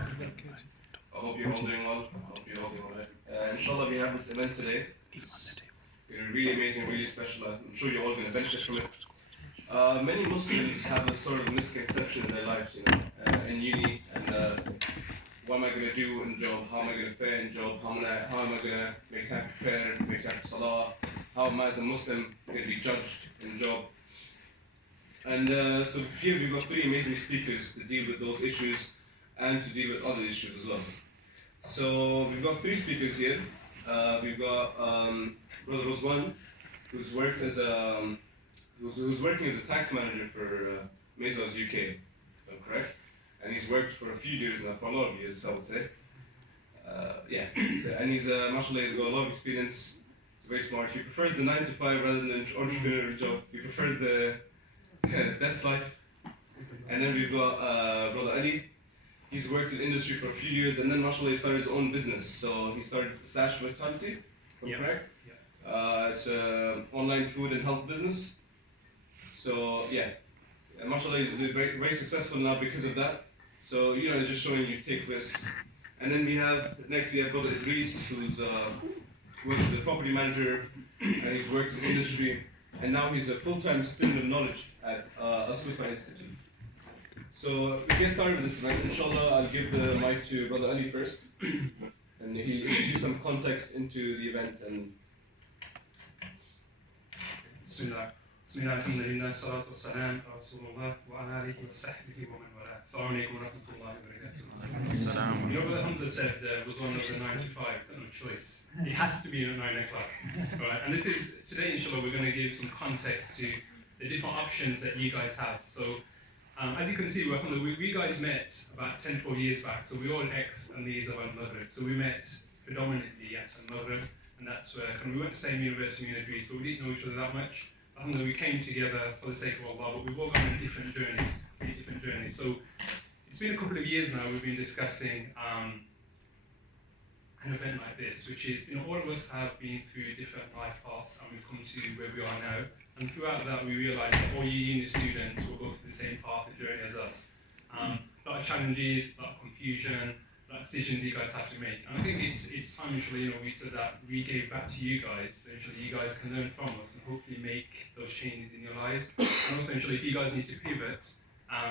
I hope you're all doing well. I hope you're all doing alright. Inshallah, we have this event today. It's really amazing, really special. I'm sure you're all going to benefit from it. Many Muslims have a sort of misconception in their lives, in uni, and what am I going to do in job? How am I going to fare in job? How am I going to make time for prayer, make time for salah? How am I as a Muslim going to be judged in job? And so here we've got three amazing speakers to deal with those issues and to deal with other issues as well. So we've got three speakers here. We've got Brother Roswan, who's working as a tax manager for Mazars UK, if I'm correct. And he's worked for a few years now, for a lot of years, I would say. And he's, mashallah, he's got a lot of experience. He's very smart. He prefers the 9 to 5 rather than the entrepreneurial job. He prefers the desk life. And then we've got Brother Ali. He's worked in industry for a few years, and then mashallah he started his own business. So he started Sash Vitality, if I'm correct? It's an online food and health business. So and mashallah he's very, very successful now because of that. So it's just showing you take risks. And then we have Brother Idris, who's a property manager, and he's worked in industry, and now he's a full-time student of knowledge at Islamic Institute. So we get started with this event. Inshallah, I'll give the mic to Brother Ali first, and he'll introduce some context into the event. And Bismillah, alhamdulillah, salatu wassalam, Rasulullah, wa ala alihi wa sahbihi wa man wala. Assalamu alaikum wa rahmatullahi wa barakatuh. Brother Hamza said was one of the 9 to 5, there's no choice. It has to be at 9 o'clock. Right? And today, inshallah, we're going to give some context to the different options that you guys have. So, as you can see, we guys met about 10, 12 years back, so we're all ex-Amirs of Al-Maghrib. So we met predominantly at Al-Maghrib, and that's where we went to the same university in Idris, but we didn't know each other that much. We came together for the sake of Allah, but we've all gone on different journeys. So it's been a couple of years now we've been discussing an event like this, which is, all of us have been through different life paths, and we've come to where we are now. And throughout that, we realised that all you uni students will go through the same path of journey as us. A lot of challenges, a lot of confusion, a lot of decisions you guys have to make. And I think it's time, actually, we said that we gave back to you guys, so actually you guys can learn from us and hopefully make those changes in your lives. And also, actually, if you guys need to pivot,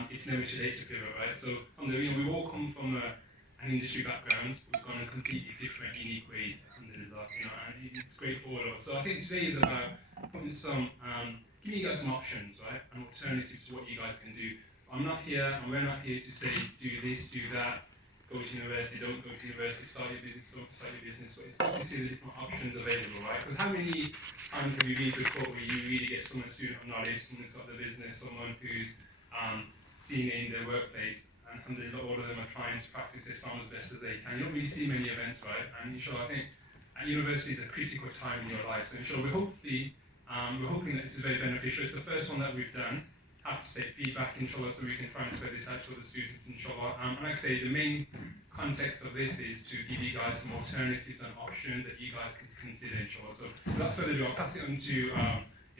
it's never too late to pivot, right? So, we've all come from an industry background. We've gone in completely different, unique ways, alhamdulillah, and it's great for all of us. So I think today is about putting giving you guys some options, right, and alternatives to what you guys can do. I'm not here, and we're not here to say do this, do that, go to university, don't go to university, start your business, don't start your business. But it's good to see the different options available, right? Because how many times have you been to a court where you really get someone student of knowledge, someone who's got the business, someone who's seen it in their workplace, and alhamdulillah, all of them are trying to practice Islam as best as they can. You don't really see many events, right? And inshallah, I think at university is a critical time in your life. So inshallah, we're hoping that this is very beneficial. It's the first one that we've done. I have to say feedback, inshallah, so we can transfer this out to the students, inshallah. And like I say, the main context of this is to give you guys some alternatives and options that you guys can consider, inshallah. So without further ado, I'll pass it on to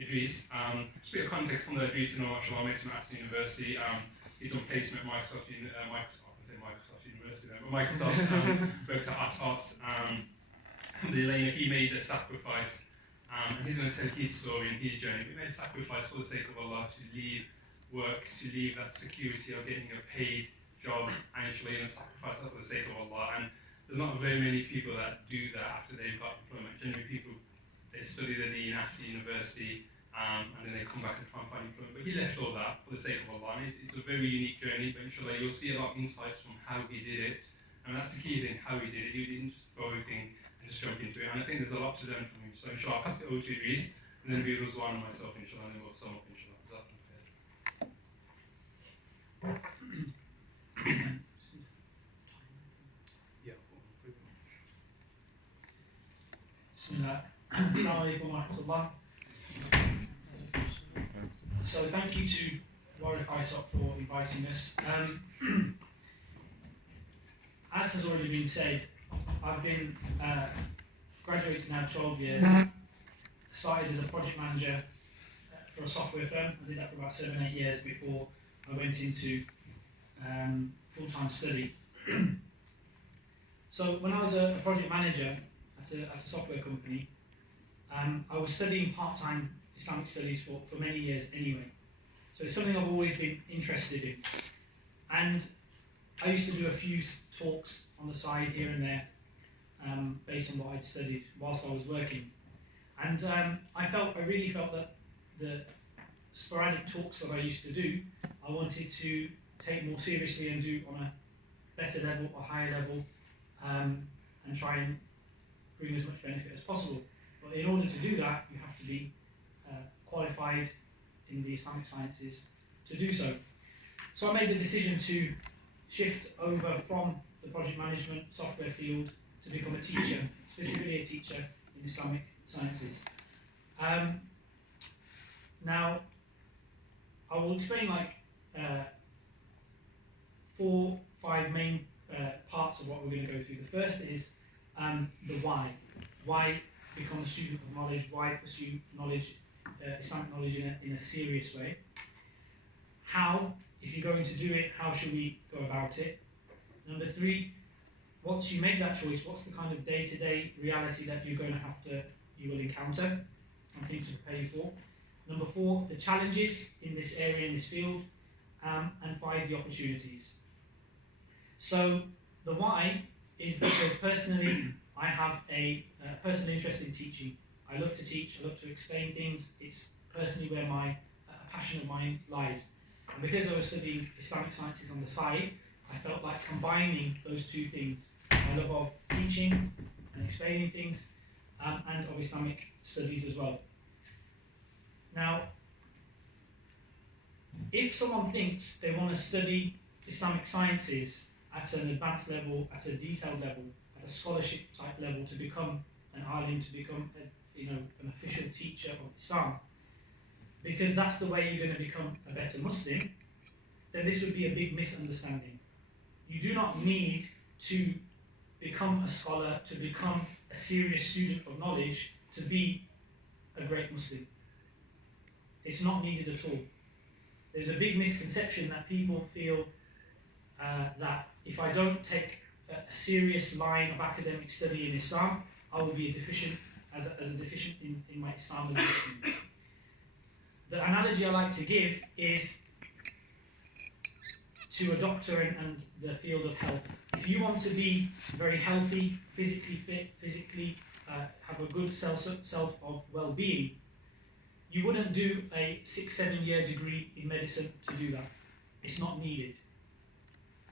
Idris. Just a bit of context from the Idris, mashallah, makes him at university. He's on placement at Microsoft University, but Microsoft worked at Atos. He made a sacrifice, and he's going to tell his story and his journey. He made a sacrifice for the sake of Allah to leave work, to leave that security of getting a paid job, and actually sacrifice that for the sake of Allah. And there's not very many people that do that after they've got employment. Generally, people, they study their deen after university, and then they come back and try and find employment. But he left all that for the sake of Allah. And it's a very unique journey, but inshallah you'll see a lot of insights from how he did it. And that's the key thing, how he did it. He didn't just throw everything and just jump into it. And I think there's a lot to learn from him. So inshallah, I'll pass it over to Idris, and then we Roswan and myself, inshallah, and then we'll sum up, inshallah. Bismillah. Assalamu alaikum wa rahmatullah. So thank you to Warwick ISoc for inviting us. As has already been said, I've been graduated now 12 years. Started as a project manager for a software firm. I did that for about 7-8 years before I went into full-time study. So when I was a project manager at a software company, I was studying part-time Islamic studies for many years anyway. So it's something I've always been interested in. And I used to do a few talks on the side here and there, based on what I'd studied whilst I was working. And I really felt that the sporadic talks that I used to do, I wanted to take more seriously and do on a better level, a higher level, and try and bring as much benefit as possible. But in order to do that, you have to be qualified in the Islamic sciences to do so. So I made the decision to shift over from the project management software field to become a teacher, specifically a teacher in Islamic sciences. Now, I will explain 4-5 main parts of what we're going to go through. The first is the why. Why become a student of knowledge? Why pursue knowledge, Islamic knowledge in a serious way? How, if you're going to do it, how should we go about it? Number 3, once you make that choice, what's the kind of day-to-day reality that you will encounter and things to prepare you for? Number 4, the challenges in this area, in this field, and 5, the opportunities. So the why is because personally, I have a personal interest in teaching. I love to teach, I love to explain things. It's personally where my passion of mine lies. And because I was studying Islamic sciences on the side, I felt like combining those two things, my love of teaching and explaining things, and of Islamic studies as well. Now, if someone thinks they want to study Islamic sciences at an advanced level, at a detailed level, at a scholarship type level, to become an alim, to become an official teacher of Islam, because that's the way you're going to become a better Muslim, then this would be a big misunderstanding. You do not need to become a scholar, to become a serious student of knowledge, to be a great Muslim. It's not needed at all. There's a big misconception that people feel that if I don't take a serious line of academic study in Islam, I will be a deficient in my Islam as a Muslim. The analogy I like to give is to a doctor and the field of health. If you want to be very healthy, physically fit, have a good self of well-being, you wouldn't do a 6-7 year degree in medicine to do that. It's not needed.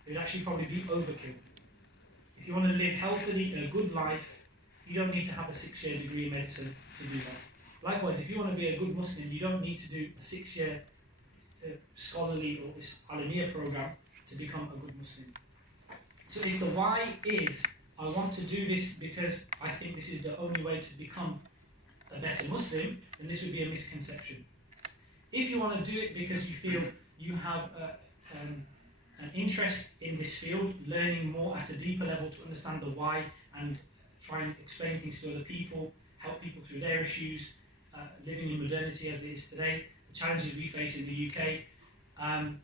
It would actually probably be overkill. If you want to live healthily in a good life, you don't need to have a 6-year degree in medicine to do that. Likewise, if you want to be a good Muslim, you don't need to do a 6-year scholarly or Alamiyya program to become a good Muslim. So if the why is, I want to do this because I think this is the only way to become a better Muslim, then this would be a misconception. If you want to do it because you feel you have an interest in this field, learning more at a deeper level to understand the why and try and explain things to other people, help people through their issues, living in modernity as it is today, the challenges we face in the UK, and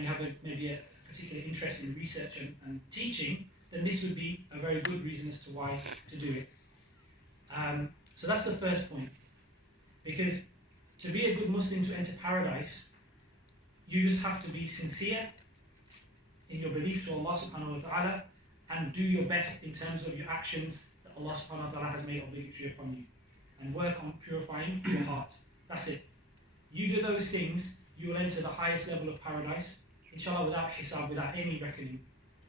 you have maybe a particular interest in research and teaching, then this would be a very good reason as to why to do it. So that's the first point. Because to be a good Muslim, to enter paradise, you just have to be sincere in your belief to Allah subhanahu wa ta'ala and do your best in terms of your actions that Allah subhanahu wa ta'ala has made obligatory upon you. And work on purifying your heart. That's it. You do those things, you will enter the highest level of paradise, inshallah, without hisab, without any reckoning.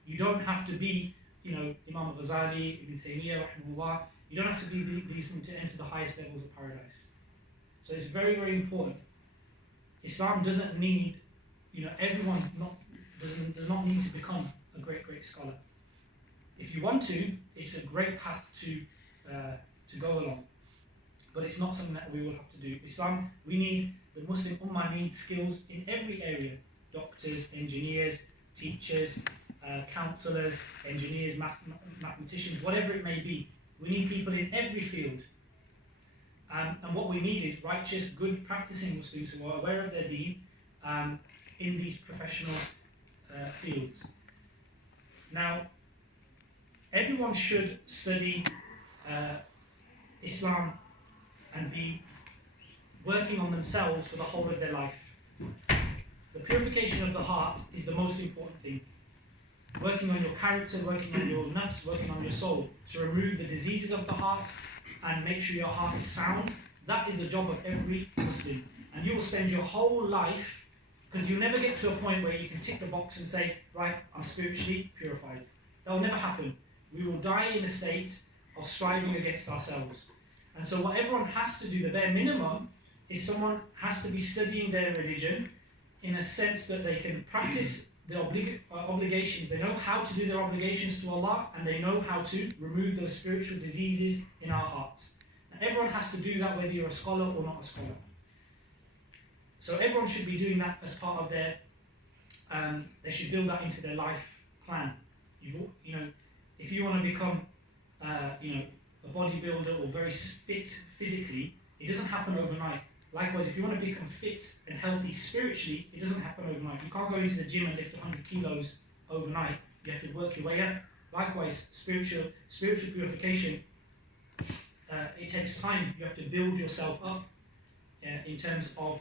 You don't have to be, Imam al-Ghazali, Ibn Taymiyyah, rahimahullah. You don't have to be these to enter the highest levels of paradise. So it's very, very important. Islam doesn't need, everyone does not need to become a great, great scholar. If you want to, it's a great path to go along. But it's not something that we will have to do. Islam, the Muslim Ummah needs skills in every area. Doctors, engineers, teachers, counsellors, engineers, mathematicians, whatever it may be. We need people in every field. And what we need is righteous, good, practicing Muslims who are aware of their deen in these professional fields. Now, everyone should study Islam and be working on themselves for the whole of their life. The purification of the heart is the most important thing. Working on your character, working on your nafs, working on your soul, to remove the diseases of the heart and make sure your heart is sound. That is the job of every Muslim. And you will spend your whole life, because you'll never get to a point where you can tick the box and say, right, I'm spiritually purified. That will never happen. We will die in a state of striving against ourselves. And so what everyone has to do, the bare minimum, is someone has to be studying their religion in a sense that they can practice the obligations. They know how to do their obligations to Allah, and they know how to remove those spiritual diseases in our hearts. And everyone has to do that whether you're a scholar or not a scholar. So everyone should be doing that as part of their, they should build that into their life plan. You know, if you want to become, you know, a bodybuilder or very fit physically, it doesn't happen overnight. Likewise, if you want to become fit and healthy spiritually, it doesn't happen overnight. You can't go into the gym and lift 100 kilos overnight. You have to work your way up. Likewise, spiritual purification, it takes time. You have to build yourself up in terms of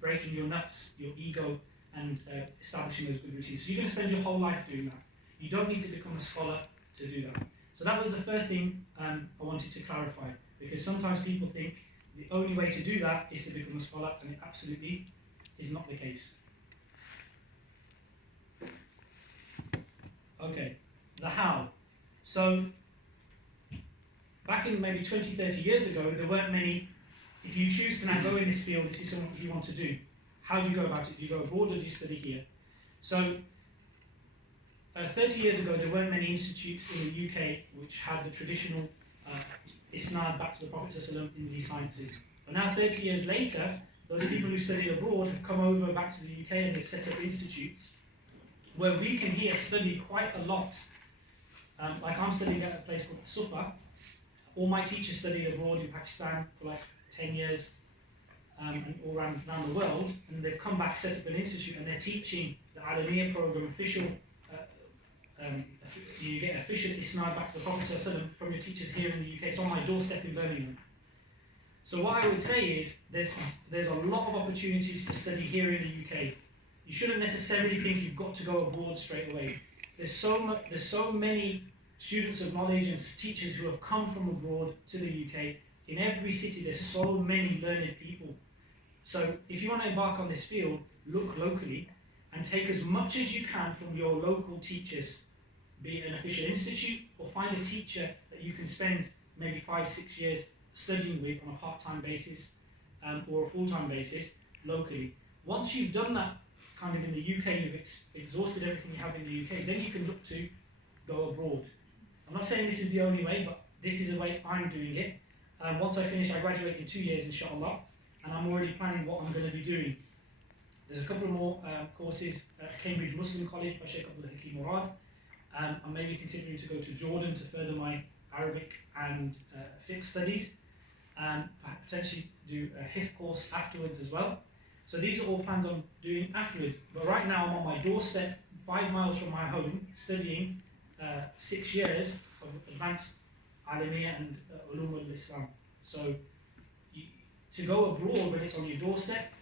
breaking your nafs, your ego, and establishing those good routines. So you're going to spend your whole life doing that. You don't need to become a scholar to do that. So that was the first thing I wanted to clarify, because sometimes people think the only way to do that is to become a scholar, and it absolutely is not the case. Okay, the how. So, back in maybe 20, 30 years ago, there weren't many. If you choose to now go in this field, this is something you want to do. How do you go about it? Do you go abroad or do you study here? So, 30 years ago, there weren't many institutes in the UK which had the traditional isnad back to the Prophet ﷺ in these sciences. But now, 30 years later, those people who studied abroad have come over back to the UK and they've set up institutes where we can here study quite a lot. Like I'm studying at a place called Sufa. All my teachers studied abroad in Pakistan for like 10 years and all around the world, and they've come back, set up an institute, and they're teaching the Alamiya program, official. You get official isnad back to the Prophet ﷺ from your teachers here in the UK. It's on my doorstep in Birmingham. So what I would say is there's a lot of opportunities to study here in the UK. You shouldn't necessarily think you've got to go abroad straight away. There's so many students of knowledge and teachers who have come from abroad to the UK. In every city there's so many learned people. So if you want to embark on this field, look locally and take as much as you can from your local teachers, be it an official institute, or find a teacher that you can spend maybe 5-6 years studying with on a part-time basis or a full-time basis locally. Once you've done that kind of in the UK, you've exhausted everything you have in the UK, then you can look to go abroad. I'm not saying this is the only way, but this is the way I'm doing it. Once I finish, I graduate in 2 years, inshallah, and I'm already planning what I'm going to be doing. There's a couple more courses at Cambridge Muslim College by Sheikh Abdul Hakim Murad. I'm maybe considering to go to Jordan to further my Arabic and fiqh studies. I potentially do a Hifz course afterwards as well. So these are all plans I'm doing afterwards. But right now I'm on my doorstep, 5 miles from my home, studying 6 years of advanced Alamiya and Ulum al-Islam. So to go abroad when it's on your doorstep,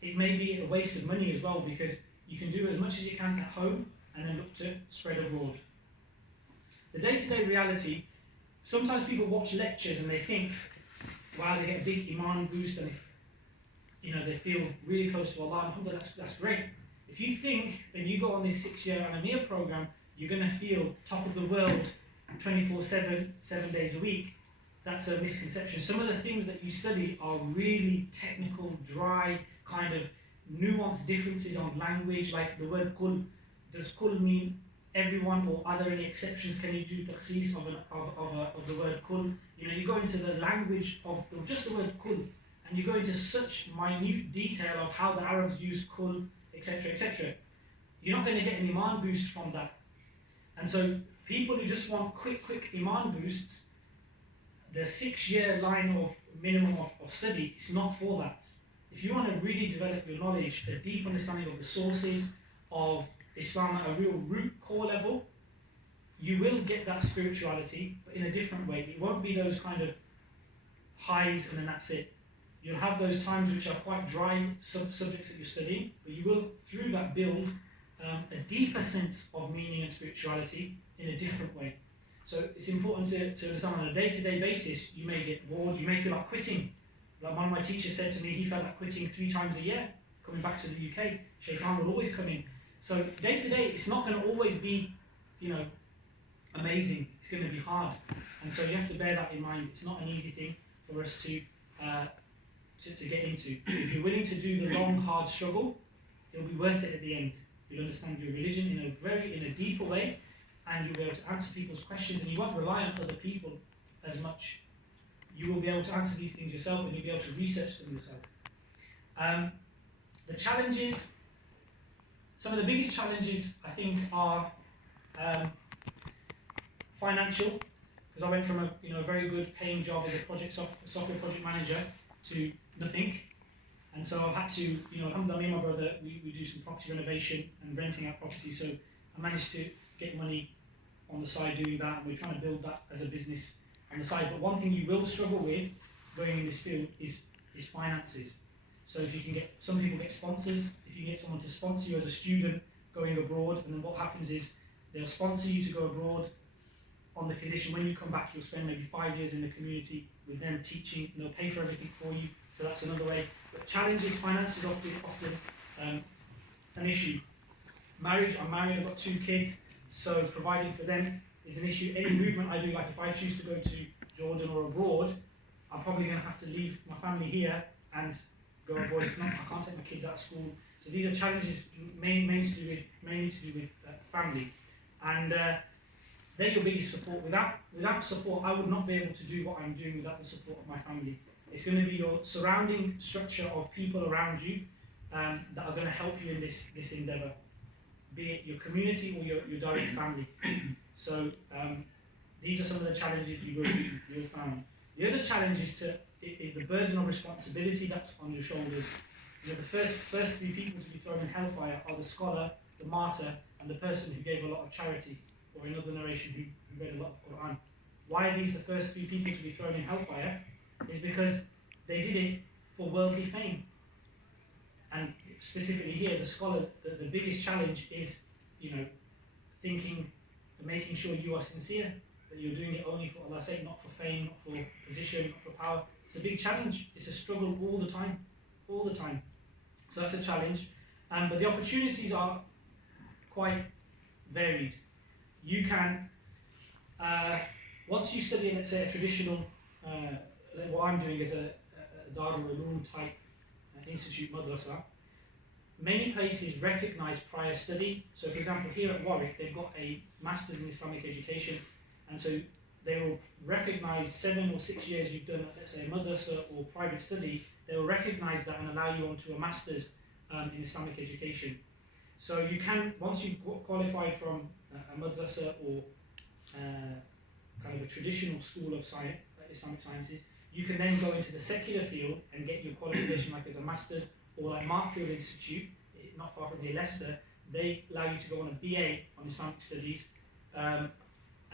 it may be a waste of money as well, because you can do as much as you can at home and then look to spread abroad. The day-to-day reality, sometimes people watch lectures and they think, wow, they get a big iman boost and they feel really close to Allah, alhamdulillah, that's great. If you think when you go on this 6-year Alamiya program, you're going to feel top of the world 24/7, 7 days a week, that's a misconception. Some of the things that you study are really technical, dry, kind of nuanced differences on language, like the word kul. Does kul mean everyone, or are there any exceptions? Can you do takhsis of the word kul? You go into the language of just the word kul, and you go into such minute detail of how the Arabs use kul, etc., etc. You're not going to get an iman boost from that. And so people who just want quick iman boosts, the 6-year line of minimum of study is not for that. If you want to really develop your knowledge, a deep understanding of the sources of Islam at a real root core level, you will get that spirituality, but in a different way. It won't be those kind of highs and then that's it. You'll have those times which are quite dry subjects that you're studying, but you will, through that, build a deeper sense of meaning and spirituality in a different way. So it's important to understand on a day-to-day basis, you may get bored, you may feel like quitting. Like one of my teachers said to me, he felt like quitting 3 times a year, coming back to the UK. Shaitan will always come in. So day-to-day, it's not going to always be, amazing. It's going to be hard. And so you have to bear that in mind. It's not an easy thing for us to get into. If you're willing to do the long, hard struggle, it'll be worth it at the end. You'll understand your religion in a deeper way, and you'll be able to answer people's questions, and you won't rely on other people as much. You will be able to answer these things yourself, and you'll be able to research them yourself. The challenges, some of the biggest challenges, I think, are financial, because I went from a very good paying job as a software project manager to nothing. And so I've had to, alhamdulillah, me and my brother, we do some property renovation and renting out property, so I managed to get money on the side doing that, and we're trying to build that as a business on the side. But one thing you will struggle with going in this field is finances. So if you can get, some people get sponsors, if you can get someone to sponsor you as a student going abroad, and then what happens is they'll sponsor you to go abroad on the condition when you come back you'll spend maybe 5 years in the community with them teaching, and they'll pay for everything for you, so that's another way. But challenges, finances often an issue. Marriage, I'm married, I've got 2 kids, so providing for them is an issue. Any movement I do, like if I choose to go to Jordan or abroad, I'm probably going to have to leave my family here and go abroad. I can't take my kids out of school. So these are challenges mainly to do with family. And they're your biggest support. Without support, I would not be able to do what I'm doing without the support of my family. It's going to be your surrounding structure of people around you that are going to help you in this endeavour, be it your community or your direct family. So these are some of the challenges you will find. The other challenge is the burden of responsibility that's on your shoulders. The first 3 people to be thrown in hellfire are the scholar, the martyr, and the person who gave a lot of charity, or another narration who read a lot of Quran. Why are these the first 3 people to be thrown in hellfire? Is because they did it for worldly fame. And specifically here, the scholar, the biggest challenge is, thinking and making sure you are sincere, that you're doing it only for Allah's sake, not for fame, not for position, not for power. It's a big challenge. It's a struggle all the time. So that's a challenge. But the opportunities are quite varied. You can, once you study, let's say, a traditional, what I'm doing is a Darul Uloom type institute madrasa, many places recognise prior study. So for example, here at Warwick, they've got a Masters in Islamic Education, and so they will recognise 7 or 6 years you've done, let's say, a madrasa or private study. They will recognise that and allow you onto a Masters in Islamic Education. So you can, once you qualify from a madrasa or kind of a traditional school of science, Islamic sciences, you can then go into the secular field and get your qualification like as a Masters, or like Markfield Institute, not far from here, Leicester. They allow you to go on a BA on Islamic Studies and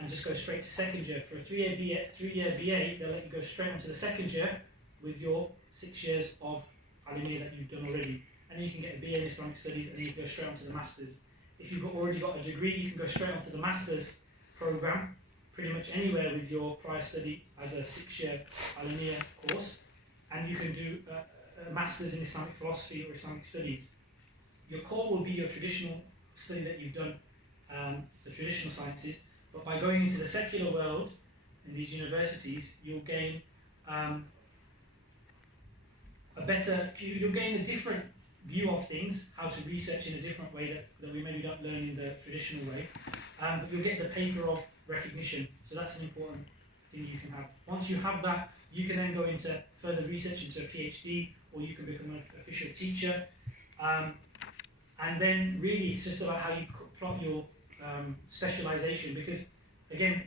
just go straight to second year. For a 3-year BA, they'll let you go straight onto the second year with your 6 years of Alimiyah that you've done already. And you can get a BA in Islamic Studies and you can go straight onto the Masters. If you've already got a degree, you can go straight onto the Masters program, pretty much anywhere with your prior study as a 6-year Alimiyah course. And you can do a Masters in Islamic Philosophy or Islamic Studies. Your core will be your traditional study that you've done, the traditional sciences, but by going into the secular world in these universities, you'll gain you'll gain a different view of things, how to research in a different way that we maybe don't learn in the traditional way, but you'll get the paper of recognition, so that's an important thing you can have. Once you have that, you can then go into further research into a PhD, or you can become an official teacher, and then really it's just about how you plot your specialization, because again,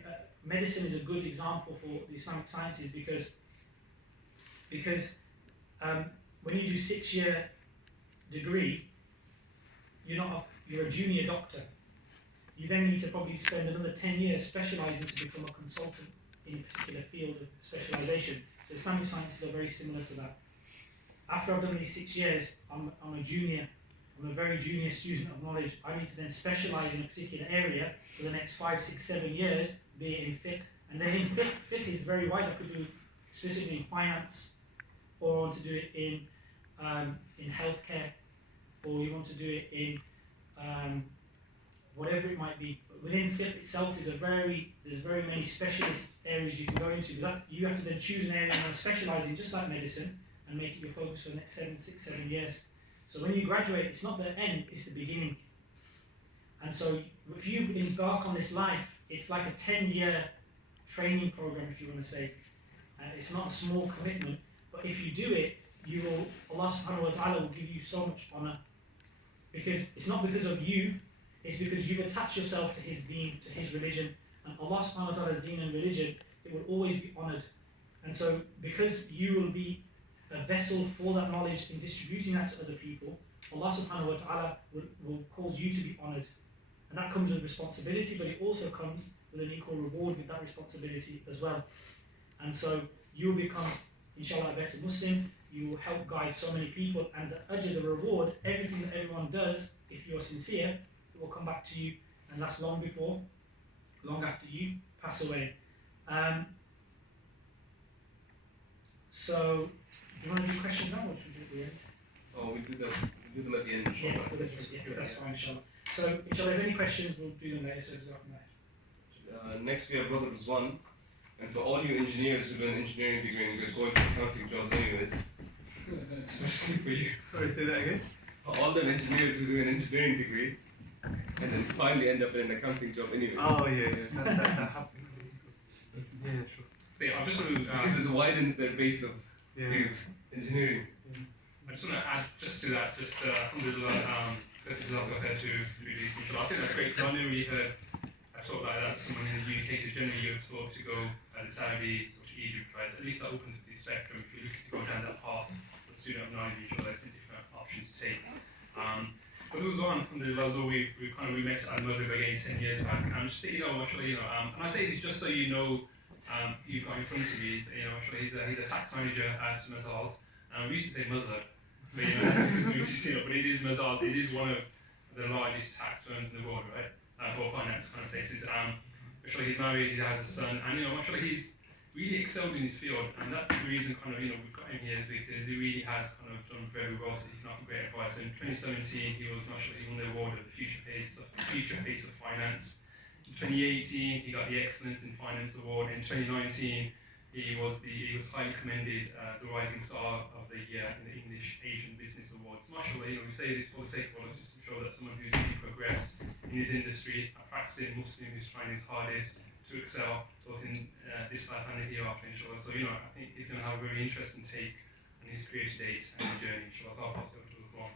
medicine is a good example for the Islamic sciences because when you do 6-year degree, you're a junior doctor. you then need to probably spend another 10 years specialising to become a consultant in a particular field of specialisation. So Islamic sciences are very similar to that. After I've done these 6 years, I'm a junior. I'm a very junior student of knowledge. I need to then specialise in a particular area for the next 5, 6, 7 years, be it in fiqh. And then in fiqh is very wide. I could do specifically in finance, or I want to do it in healthcare, or you want to do it in whatever it might be. But within fiqh itself there's very many specialist areas you can go into. But you have to then choose an area you want to specialise in, just like medicine, and make it your focus for the next 7 years. So when you graduate, it's not the end, it's the beginning. And so if you embark on this life, it's like a 10-year training program, if you want to say. It's not a small commitment, but if you do it, Allah subhanahu wa ta'ala will give you so much honour. Because it's not because of you, it's because you've attached yourself to His deen, to His religion. And Allah subhanahu wa ta'ala's deen and religion, it will always be honoured. And so because you will be a vessel for that knowledge in distributing that to other people, Allah subhanahu wa ta'ala will cause you to be honoured. And that comes with responsibility, but it also comes with an equal reward with that responsibility as well. And so you will become, inshallah, a better Muslim. You will help guide so many people, and the ajr, the reward, everything that everyone does, if you're sincere, it will come back to you and last long after you pass away. So, do you want to do questions now, or should we do it at the end? Oh, we do them at the end, inshallah. Yeah, that's fine, inshallah. So, inshallah, if any questions, we'll do them later. So, next we have Brother Rizwan. And for all you engineers who do an engineering degree and you're going to accounting jobs anyways, especially for you. Sorry, say that again? For all the engineers who do an engineering degree and then finally end up in an accounting job anyways. Oh, yeah. That happens. Yeah, sure. So yeah, I just want to. This widens their base of Yeah. engineering. I just want to add just to that, alhamdulillah, this is what I've heard to release. I think that's great, because I never really heard a talk like that to someone in the UK, because generally you're taught to go to Saudi or to Egypt, right? So at least that opens up the spectrum if you're looking to go down that path. The student of knowledge, there's a different option to take. But it was on, alhamdulillah, we met at Maghrib again 10 years back. And just so you know, and I say this just so you know, who you've got in front of you, he's a tax manager at Mazars. We used to say Mazhar, but but it is Mazars. It is one of the largest tax firms in the world, right? Or finance kind of places. He's married, he has a son, and he's really excelled in his field, and that's the reason we've got him here, is because he really has kind of done very well. So he can offer great advice. So in 2017, he won the award of the Future Face of Finance. In 2018, he got the Excellence in Finance Award. In 2019, he was highly commended as the Rising Star of the Year in the English Asian Business Awards. Mashallah, we say this for the sake of Allah, just to show that someone who's really progressed in his industry, a practicing Muslim who's trying his hardest to excel both in this life and the hereafter, inshallah. So, I think he's going to have a very interesting take on his career to date and his journey, inshallah. So I'll pass it over to the floor.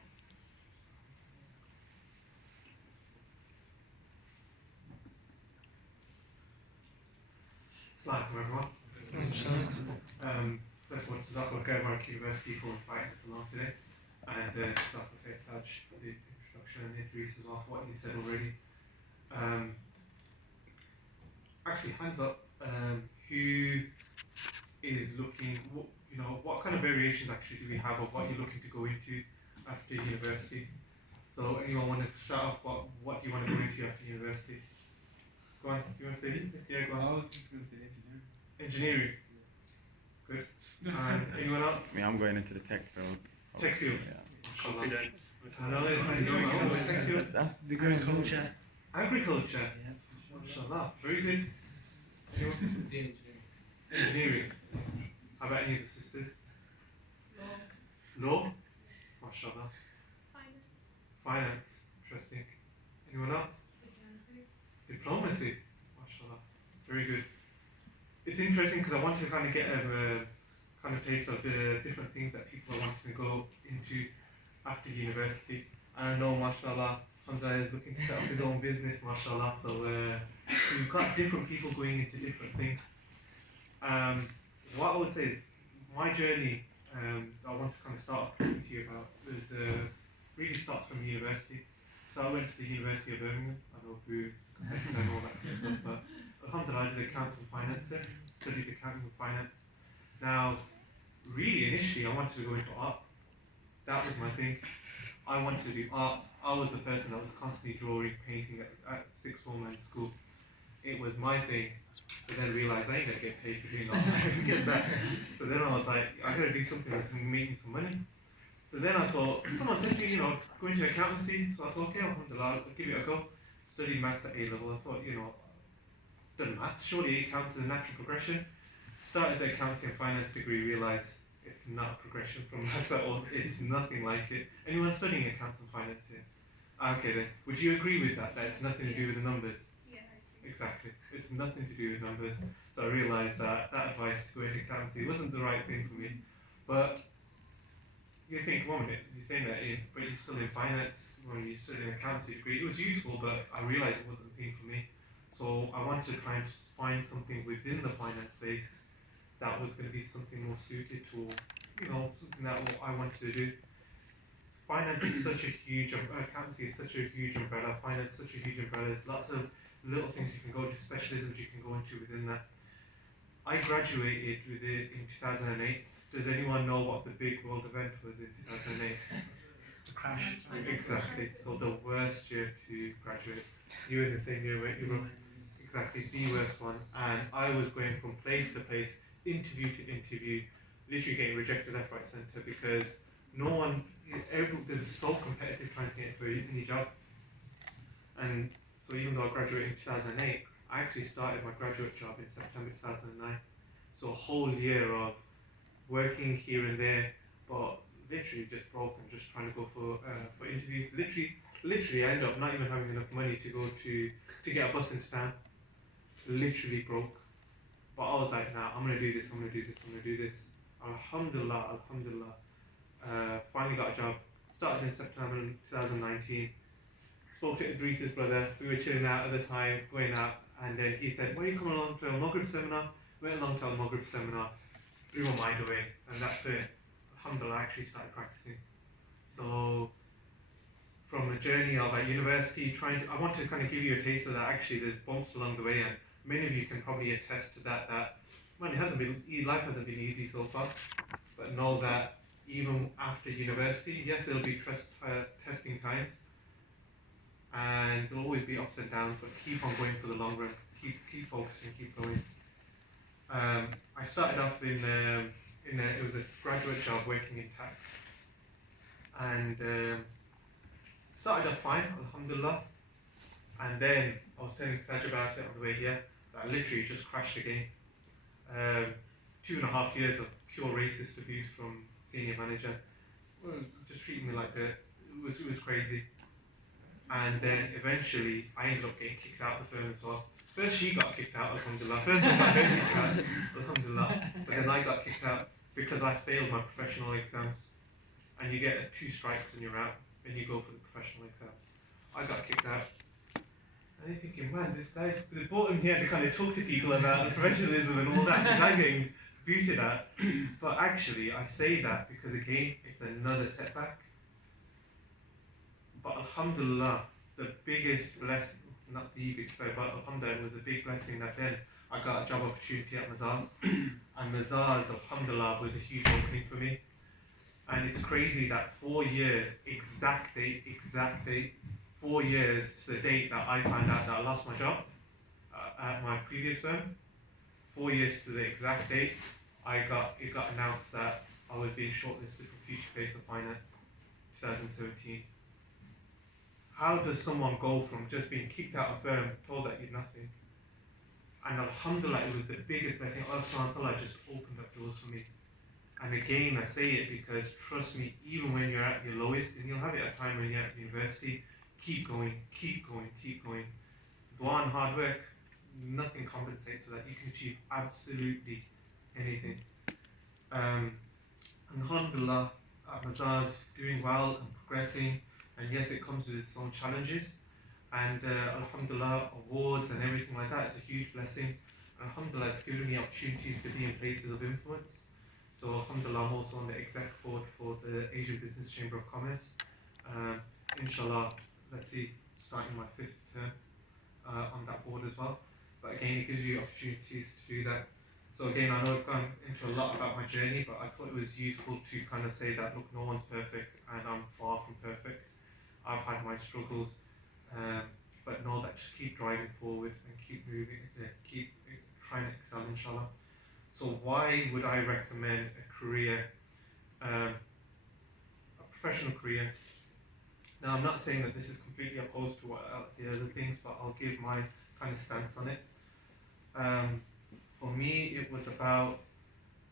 Assalamu alaikum, everyone. First of all, Jazakallah khair, Warwick University, for inviting us along today. And Jazakallah khair, Saj, for the introduction, and Idris as well for what he said already. Actually, hands up, who is looking, what kind of variations actually do we have of what you're looking to go into after university? So anyone want to start off, what do you want to go into after university? Go on, do you want to say something? Yeah, go on. I was just going to say engineering. Engineering. Good. And anyone else? I'm going into the tech field. Tech field. Yeah. Confident. Thank you. That's the agriculture. Agriculture. Yes. MashaAllah. Very good. Engineering. How about any of the sisters? Law. MashaAllah. Finance. Interesting. Anyone else? Diplomacy. MashaAllah. Very good. It's interesting because I want to kind of get a kind of taste of the different things that people are wanting to go into after university. I know, mashallah, Hamza is looking to set up his own business, mashallah. So we've got different people going into different things. What I would say is my journey I want to kind of start off talking to you about is really starts from university. So I went to the University of Birmingham. I know Boots, competitor and all that kind of stuff, but alhamdulillah, I did accounts and finance there. Studied accounting and finance. Now, really, initially, I wanted to go into art. That was my thing. I wanted to do art. I was the person that was constantly drawing, painting at sixth form and school. It was my thing, but then I realised I ain't gonna get paid for doing art. So then I was like, I gotta do something that's gonna make me some money. So then I thought, someone said to me, go into accountancy. So I thought, okay, alhamdulillah, I'll give it a go. Studied maths at A level. I thought, done maths, surely it counts as a natural progression. Started the accountancy and finance degree, realised it's not a progression from maths at all. It's nothing like it. Anyone studying accounts and finance here? Okay then, would you agree with that it's nothing to do with the numbers? Yeah, I agree. Exactly, it's nothing to do with numbers. So I realised that advice to go into accountancy wasn't the right thing for me. But you think, 1 minute, you're saying that, but you're still in finance, when you studied an accountancy degree, it was useful, but I realised it wasn't the thing for me. So I wanted to try and find something within the finance space that was going to be something more suited to, something that I wanted to do. Finance is such a huge, accountancy is such a huge umbrella, finance is such a huge umbrella. There's lots of little things you can go into, specialisms you can go into within that. I graduated with it in 2008. Does anyone know what the big world event was in 2008? The crash. Exactly. So the worst year to graduate. You were in the same year, weren't you, bro? Exactly, the worst one. And I was going from place to place, interview to interview, literally getting rejected left, right, centre because no one, it was so competitive trying to get for any job. And so even though I graduated in 2008, I actually started my graduate job in September 2009. So a whole year of working here and there, but literally just broke and just trying to go for interviews. Literally, I ended up not even having enough money to go to get a bus into town. Literally broke. But I was like, nah, I'm gonna do this, I'm gonna do this. Alhamdulillah. Finally got a job. Started in September 2019. Spoke to Idris's brother. We were chilling out at the time, going out, and then he said, why are you coming along to a Maghrib seminar? Went along to a Maghrib seminar, blew my mind away, and that's where, alhamdulillah, I actually started practicing. So, from a journey of at university, I want to kind of give you a taste of that. Actually, there's bumps along the way, and many of you can probably attest to that. Man, life hasn't been easy so far, but know that even after university, yes, there'll be testing times, and there'll always be ups and downs, but keep on going for the long run. Keep focusing, keep going. I started off it was a graduate job working in tax, and started off fine, alhamdulillah, and then I was telling Saj about it on the way here, that I literally just crashed again. 2.5 years of pure racist abuse from senior manager, just treating me like that. It was crazy. And then eventually I ended up getting kicked out of the firm as well. First she got kicked out, alhamdulillah. First I got kicked out, alhamdulillah. But then I got kicked out because I failed my professional exams. And you get 2 strikes and you're out, and you go for the professional exams. I got kicked out. And you're thinking, man, this guy, they brought him here to kind of talk to people about professionalism and all that. The guy getting booted at. But actually, I say that because again, it's another setback. But alhamdulillah, the biggest blessing, not the biggest, but alhamdulillah, it was a big blessing that then I got a job opportunity at Mazars. And Mazars, alhamdulillah, was a huge opening for me. And it's crazy that 4 years, exact date, 4 years to the date that I found out that I lost my job at my previous firm, 4 years to the exact date, it got announced that I was being shortlisted for Future Face of Finance 2017. How does someone go from just being kicked out of a firm, told that you're nothing? And alhamdulillah, it was the biggest blessing. Allah subhanahu wa ta'ala just opened up doors for me. And again, I say it because trust me, even when you're at your lowest, and you'll have it at a time when you're at university, keep going. Dua and hard work, nothing compensates for that. You can achieve absolutely anything. Alhamdulillah, at Mazars, doing well and progressing. And yes, it comes with its own challenges. And alhamdulillah, awards and everything like that, it's a huge blessing. Alhamdulillah, it's given me opportunities to be in places of influence. So alhamdulillah, I'm also on the exec board for the Asian Business Chamber of Commerce. Inshallah, let's see, starting my 5th term on that board as well. But again, it gives you opportunities to do that. So again, I know I've gone into a lot about my journey, but I thought it was useful to kind of say that, look, no one's perfect, and I'm far from perfect. I've had my struggles, but know that just keep driving forward and keep moving, keep trying to excel, inshallah. So why would I recommend a career, a professional career? Now, I'm not saying that this is completely opposed to the other things, but I'll give my kind of stance on it. For me, it was about,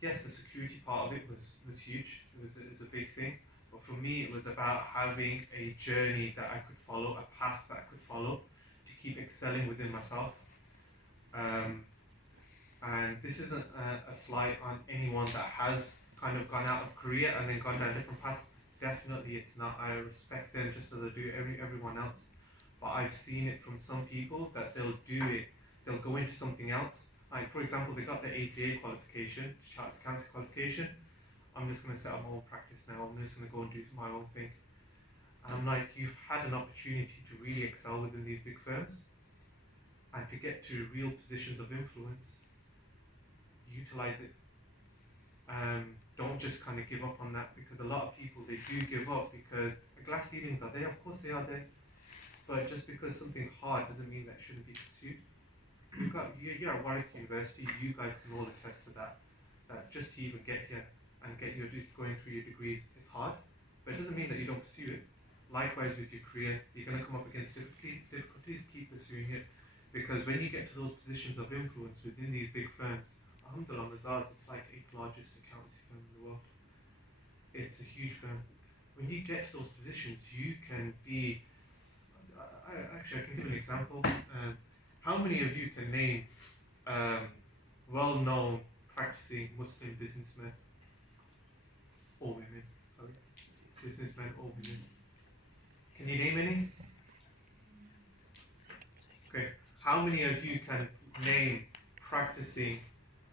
yes, the security part of it was huge. It was a big thing. But for me, it was about having a journey that I could follow, a path that I could follow to keep excelling within myself. And this isn't a slight on anyone that has kind of gone out of career and then gone down different paths. Definitely it's not. I respect them just as I do everyone else. But I've seen it from some people that they'll do it, they'll go into something else. Like, for example, they got the ACA qualification, Chartered Accountancy qualification. I'm just going to set up my own practice now. I'm just going to go and do my own thing. And I'm like, you've had an opportunity to really excel within these big firms and to get to real positions of influence. Utilize it. Don't just kind of give up on that, because a lot of people, they do give up because the glass ceilings are there. Of course they are there. But just because something's hard doesn't mean that it shouldn't be pursued. You're at Warwick University, you guys can all attest to that. That just to even get here and get your going through your degrees, it's hard. But it doesn't mean that you don't pursue it. Likewise with your career, you're going to come up against difficulties, keep pursuing it. Because when you get to those positions of influence within these big firms, alhamdulillah, Mazars, it's like 8th largest accountancy firm in the world. It's a huge firm. When you get to those positions, you can be, actually I can give an example. How many of you can name well-known practicing Muslim businessmen or women, sorry, businessmen or women? Can you name any? Okay. How many of you can name practicing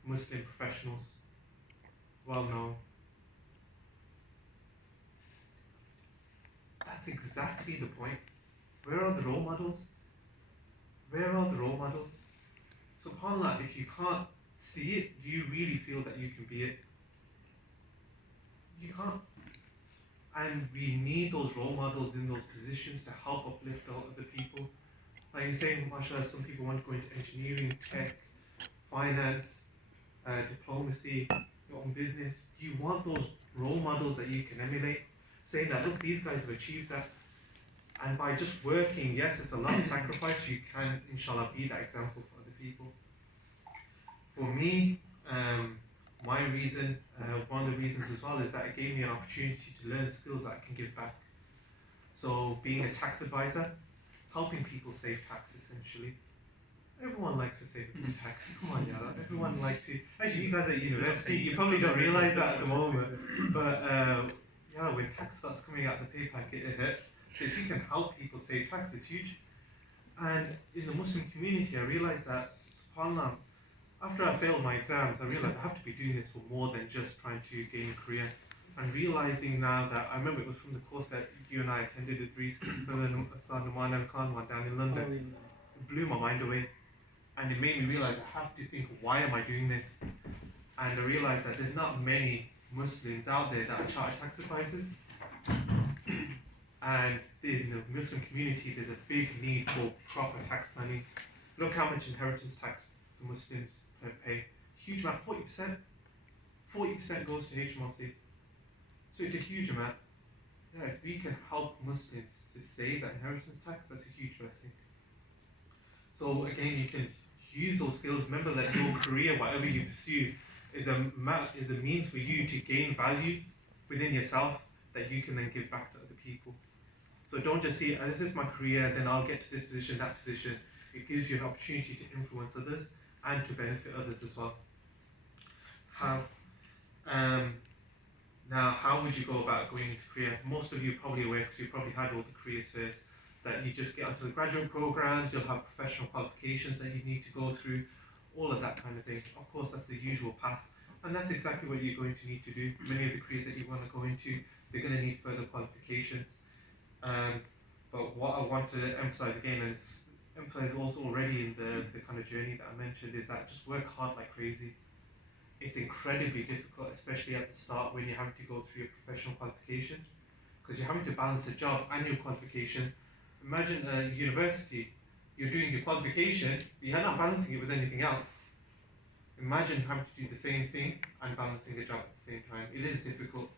Muslim professionals, well-known? That's exactly the point. Where are the role models? Where are the role models? SubhanAllah, if you can't see it, do you really feel that you can be it? You can't. And we need those role models in those positions to help uplift other people. Like you're saying, mashallah, some people want to go into engineering, tech, finance, diplomacy, your own business. You want those role models that you can emulate, saying that, look, these guys have achieved that. And by just working, yes, it's a lot of sacrifice, you can, inshallah, be that example for other people. For me, my reason, one of the reasons as well, is that it gave me an opportunity to learn skills that I can give back. So being a tax advisor, helping people save tax, essentially. Everyone likes to save tax. Come on, Yara. Everyone likes to. Actually, you guys at university, you probably don't realize that at the moment. But yeah, when tax starts coming out the pay packet, it hurts. So if you can help people save tax, it's huge. And in the Muslim community, I realized that, subhanAllah, after I failed my exams, I realized I have to be doing this for more than just trying to gain a career. And realizing now that, I remember it was from the course that you and I attended with Reese, the Numan Al Khan one down in London. It blew my mind away. And it made me realize I have to think, why am I doing this? And I realized that there's not many Muslims out there that are chartered tax advisors. And in the Muslim community, there's a big need for proper tax planning. Look how much inheritance tax the Muslims pay. Huge amount, 40%. 40% goes to HMRC. So it's a huge amount. Yeah, if we can help Muslims to save that inheritance tax, that's a huge blessing. So again, you can use those skills. Remember that your career, whatever you pursue, is a means for you to gain value within yourself that you can then give back to other people. So don't just see, this is my career, then I'll get to this position, that position. It gives you an opportunity to influence others and to benefit others as well. Now, how would you go about going into career? Most of you are probably aware, because you probably had all the careers first, that you just get onto the graduate programs, you'll have professional qualifications that you need to go through, all of that kind of thing. Of course, that's the usual path. And that's exactly what you're going to need to do. Many of the careers that you want to go into, they're going to need further qualifications. But what I want to emphasize again, and it's emphasized also already in the kind of journey that I mentioned, is that just work hard like crazy. It's incredibly difficult, especially at the start when you're having to go through your professional qualifications, because you're having to balance a job and your qualifications. Imagine a university, you're doing your qualification, but you're not balancing it with anything else. Imagine having to do the same thing and balancing a job at the same time. It is difficult,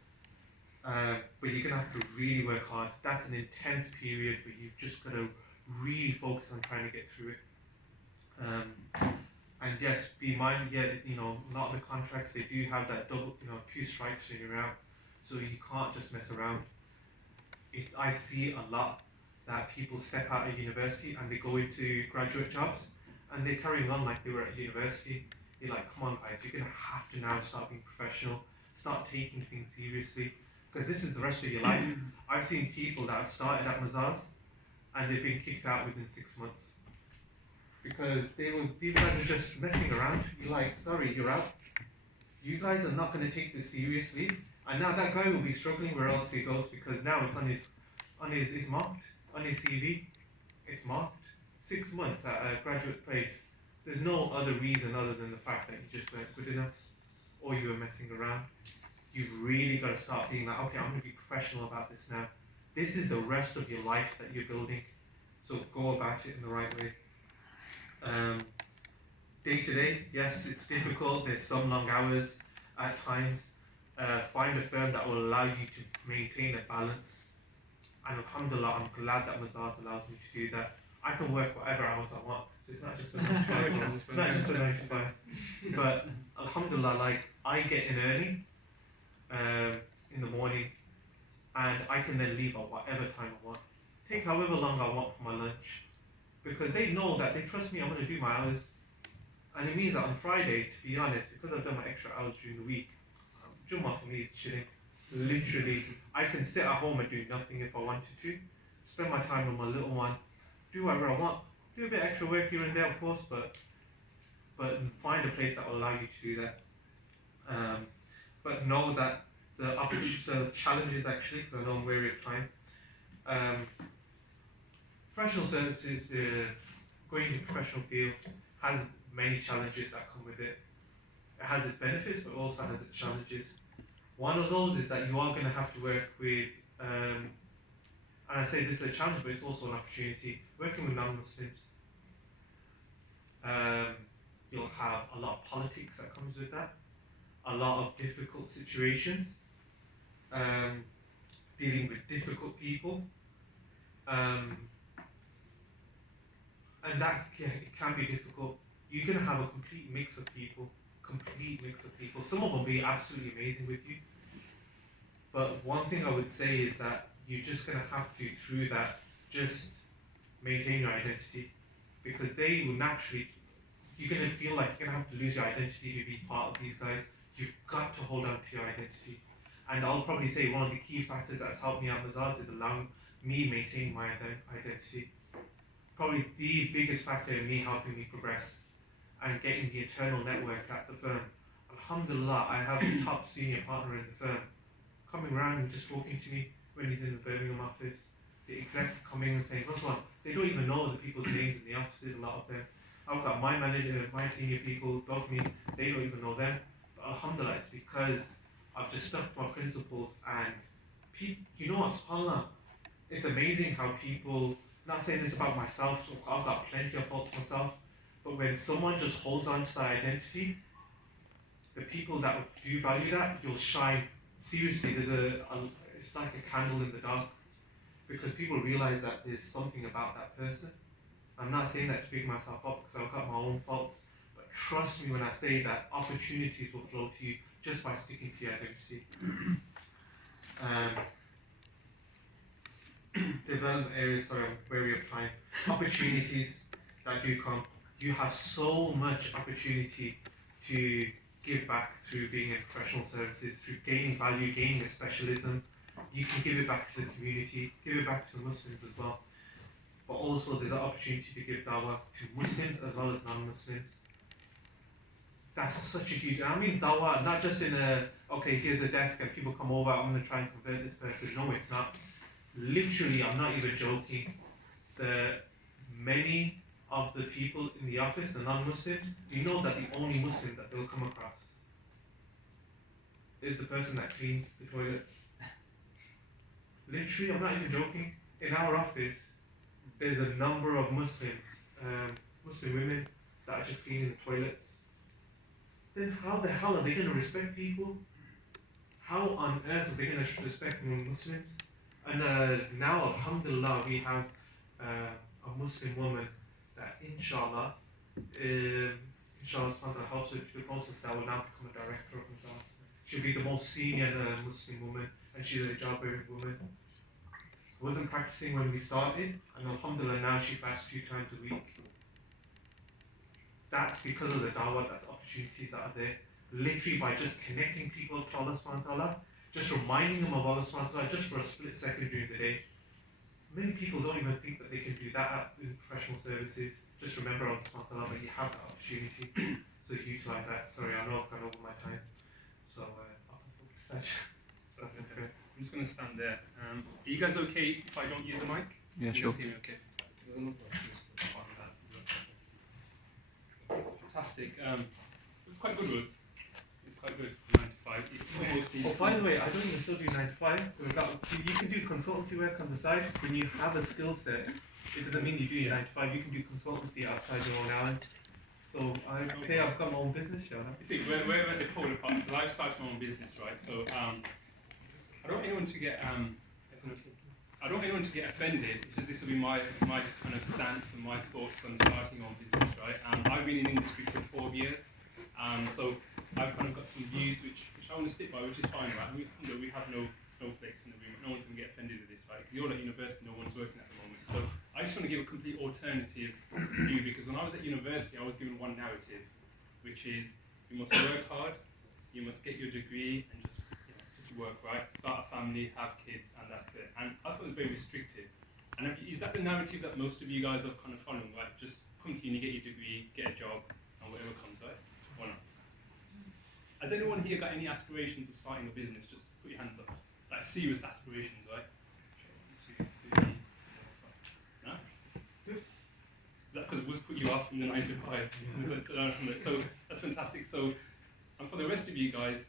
but you're going to have to really work hard. That's an intense period where you've just got to really focus on trying to get through it. And yes, be mindful, a lot of the contracts, they do have that double, 2 strikes and you're out. So you can't just mess around. I see a lot that people step out of university and they go into graduate jobs and they're carrying on like they were at university. You're like, come on guys, you're going to have to now start being professional, start taking things seriously, because this is the rest of your life. I've seen people that have started at Mazars and they've been kicked out within 6 months. Because these guys are just messing around. You're like, sorry, you're out. You guys are not going to take this seriously. And now that guy will be struggling where else he goes, because now it's it's marked on his CV. It's marked 6 months at a graduate place. There's no other reason other than the fact that you just weren't good enough, or you were messing around. You've really got to start being like, okay, I'm going to be professional about this now. This is the rest of your life that you're building, so go about it in the right way. Day to day, yes, it's difficult. There's some long hours at times. Find a firm that will allow you to maintain a balance. And alhamdulillah, I'm glad that Mazars allows me to do that. I can work whatever hours I want, so it's not just a 9 to 5. Not just a 9 to 5. But alhamdulillah, like I get in early in the morning, and I can then leave at whatever time I want. Take however long I want for my lunch, because they know that they trust me. I'm going to do my hours, and it means that on Friday, to be honest, because I've done my extra hours during the week, Jummah for me is chilling. Literally, I can sit at home and do nothing if I wanted to. Spend my time with my little one, do whatever I want. Do a bit extra work here and there, of course, but find a place that will allow you to do that. But know that the challenges, actually, because I know I'm wary of time. Professional services, going into professional field, has many challenges that come with it. It has its benefits, but also has its challenges. One of those is that you are going to have to work with, and I say this is a challenge, but it's also an opportunity, working with non-Muslims. You'll have a lot of politics that comes with that, a lot of difficult situations, dealing with difficult people, and that it can be difficult. You're going to have a complete mix of people. Some of them will be absolutely amazing with you. But one thing I would say is that you're just going to have to, through that, just maintain your identity. Because they will naturally, you're going to feel like you're going to have to lose your identity to be part of these guys. You've got to hold on to your identity. And I'll probably say one of the key factors that's helped me at Mazars is allowing me maintain my identity. Probably the biggest factor in me helping me progress and getting the internal network at the firm. Alhamdulillah, I have the top senior partner in the firm coming around and just talking to me when he's in the Birmingham office. The exec coming and saying, Ruslan, they don't even know the people's names in the offices, a lot of them. I've got my manager, my senior people above me, they don't even know them. But alhamdulillah, it's because I've just stuck to my principles, and you know what, subhanAllah, it's amazing how people, not saying this about myself, I've got plenty of faults myself, but when someone just holds on to that identity, the people that do value that, you'll shine. Seriously, it's like a candle in the dark, because people realize that there's something about that person. I'm not saying that to pick myself up, because I've got my own faults, but trust me when I say that opportunities will flow to you just by sticking to your identity. Development areas, sorry, I'm wary of time. Opportunities that do come. You have so much opportunity to give back through being in professional services, through gaining value, gaining a specialism. You can give it back to the community, give it back to the Muslims as well. But also there's an opportunity to give dawah to Muslims as well as non-Muslims. That's such a huge, and I mean dawah, not just in okay, here's a desk and people come over, I'm going to try and convert this person. No, it's not. literally, I'm not even joking, many of the people in the office, the non-Muslims, do you know that the only Muslim that they'll come across is the person that cleans the toilets? Literally, I'm not even joking. In our office, there's a number of Muslims, Muslim women that are just cleaning the toilets. Then how the hell are they going to respect people? How on earth are they going to respect Muslims? And now, alhamdulillah, we have a Muslim woman that inshallah subhanahu helps with the process, that will now become a director of Mazars. She'll be the most senior Muslim woman, and she's a hijab-wearing woman. Wasn't practicing when we started, and alhamdulillah now she fasts 2 times a week. That's because of the dawah, that's opportunities that are there. Literally by just connecting people to Allah subhanahu wa ta'ala, just reminding them of Allah subhanahu wa ta'ala just for a split second during the day. Many people don't even think that they can do that in professional services. Just remember Allah subhanahu wa ta'ala, but you have that opportunity. So utilize that. Sorry, I know I've gone over my time. So I'm just going to stand there. Are you guys okay if I don't use the mic? Yeah, You sure. guys hear me okay? Fantastic. It was quite good, Rose. It was quite good for 9 to 5. It's almost Oh, by the way, I don't even still do 9 to 5. You can do consultancy work on the side. When you have a skill set, it doesn't mean you do your 9 to 5. You can do consultancy outside your own hours. So I'd say I've got my own business, Shona. You see, we're at the polar part, because I've started my own business, right? So I don't want anyone to get offended, because this will be my kind of stance and my thoughts on starting my own business, right? I've been in the industry for 4 years, so I've kind of got some views which I want to stick by, which is fine, right? We have no snowflakes in the room. No one's going to get offended with this, right? Because you're at university, no one's working at the moment. So I just want to give a complete alternative view, because when I was at university, I was given one narrative, which is you must work hard, you must get your degree, and just work, right? Start a family, have kids, and that's it. And I thought it was very restrictive. And is that the narrative that most of you guys are kind of following, right? Just come to uni, get your degree, get a job, and whatever comes, right? Or not? Has anyone here got any aspirations of starting a business? Just put your hands up. Like serious aspirations, right? 1, 2, 3, 4, 5. Nice. Good. Is that because it was put you off from the 9 to 5? So that's fantastic. So, and for the rest of you guys,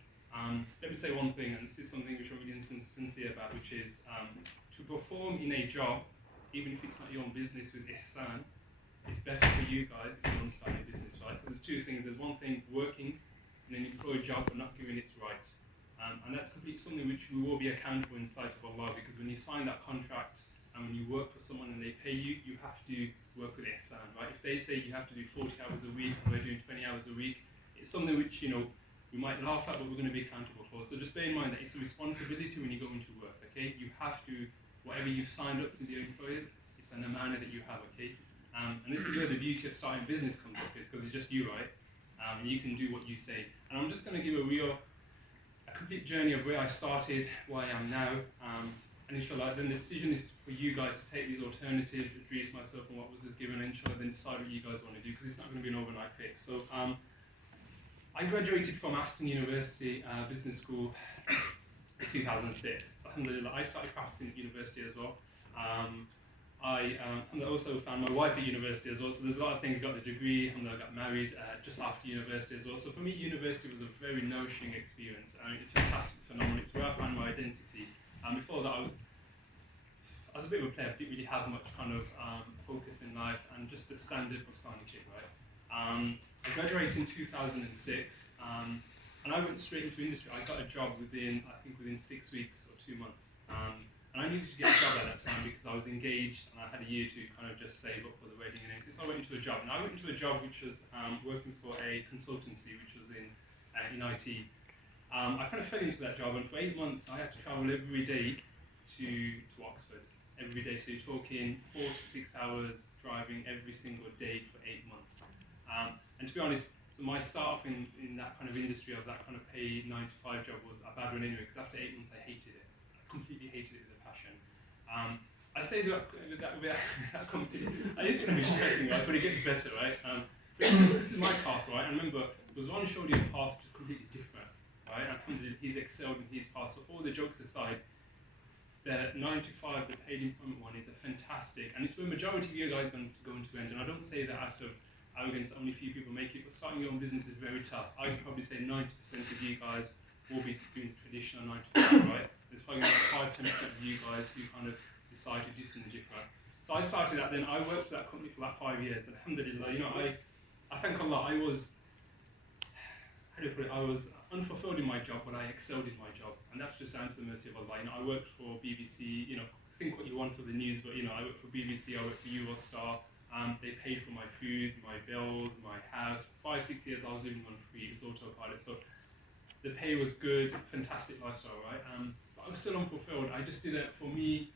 let me say one thing, and this is something which I'm really sincere about, which is to perform in a job, even if it's not your own business with ihsan, it's better for you guys if you don't start a business, right? So there's 2 things. There's one thing, working in an employed job but not giving its right. And that's completely something which we will be accountable in the sight of Allah, because when you sign that contract and when you work for someone and they pay you, you have to work with ihsan, right? If they say you have to do 40 hours a week and we're doing 20 hours a week, it's something which, we might laugh at, but we're going to be accountable for. So just bear in mind that it's a responsibility when you go into work, okay? You have to, whatever you've signed up with your employers, it's an amana that you have, okay? And this is where the beauty of starting business comes up, is because it's just you, right? And you can do what you say. And I'm just going to give a complete journey of where I started, where I am now. And inshallah, then the decision is for you guys to take these alternatives, introduce myself and what was given, and inshallah then decide what you guys want to do, because it's not going to be an overnight fix. So, I graduated from Aston University Business School in 2006. So alhamdulillah, I started practicing at university as well. I also found my wife at university as well, so there's a lot of things. Got the degree, and I got married just after university as well. So for me, university was a very nourishing experience. It's fantastic, phenomenal. It's where I found my identity. Before that, I was a bit of a player. I didn't really have much kind of focus in life, and just a standard Pakistani kid, right? I graduated in 2006, and I went straight into industry. I got a job within 6 weeks or 2 months. And I needed to get a job at that time because I was engaged and I had a year to kind of just save up for the wedding and everything. So I went into a job. Now I went into a job which was working for a consultancy which was in IT. I kind of fell into that job, and for 8 months I had to travel every day to Oxford. Every day, so you're talking 4 to 6 hours driving every single day for 8 months. And to be honest, so my start off in that kind of industry of that kind of paid 9 to 5 job was a bad one anyway, because after 8 months I hated it. I completely hated it with a passion. I say that company, and it's going to be interesting, right? But it gets better, right? This is my path, right? And remember, Ghazwan showed you a path which is completely different, right? And he's excelled in his path. So all the jokes aside, the 9 to 5, the paid employment one, is a fantastic, and it's where majority of you guys are going to go into end. And I don't say that out of arrogance that only a few people make it, but starting your own business is very tough. I would probably say 90% of you guys will be doing traditional 9 to 5, right? There's probably about 5-10% of you guys who kind of decide to do something different. So I started that then. I worked for that company for about 5 years. Alhamdulillah, you know, I thank Allah. I was, how do you put it? I was unfulfilled in my job, but I excelled in my job, and that's just down to the mercy of Allah. You know, I worked for BBC. You know, think what you want of the news, but you know, I worked for BBC. I worked for Eurostar. They paid for my food, my bills, my house. For 5-6 years, I was living on free. It was autopilot, so the pay was good, fantastic lifestyle, right? But I was still unfulfilled. I just didn't. For me,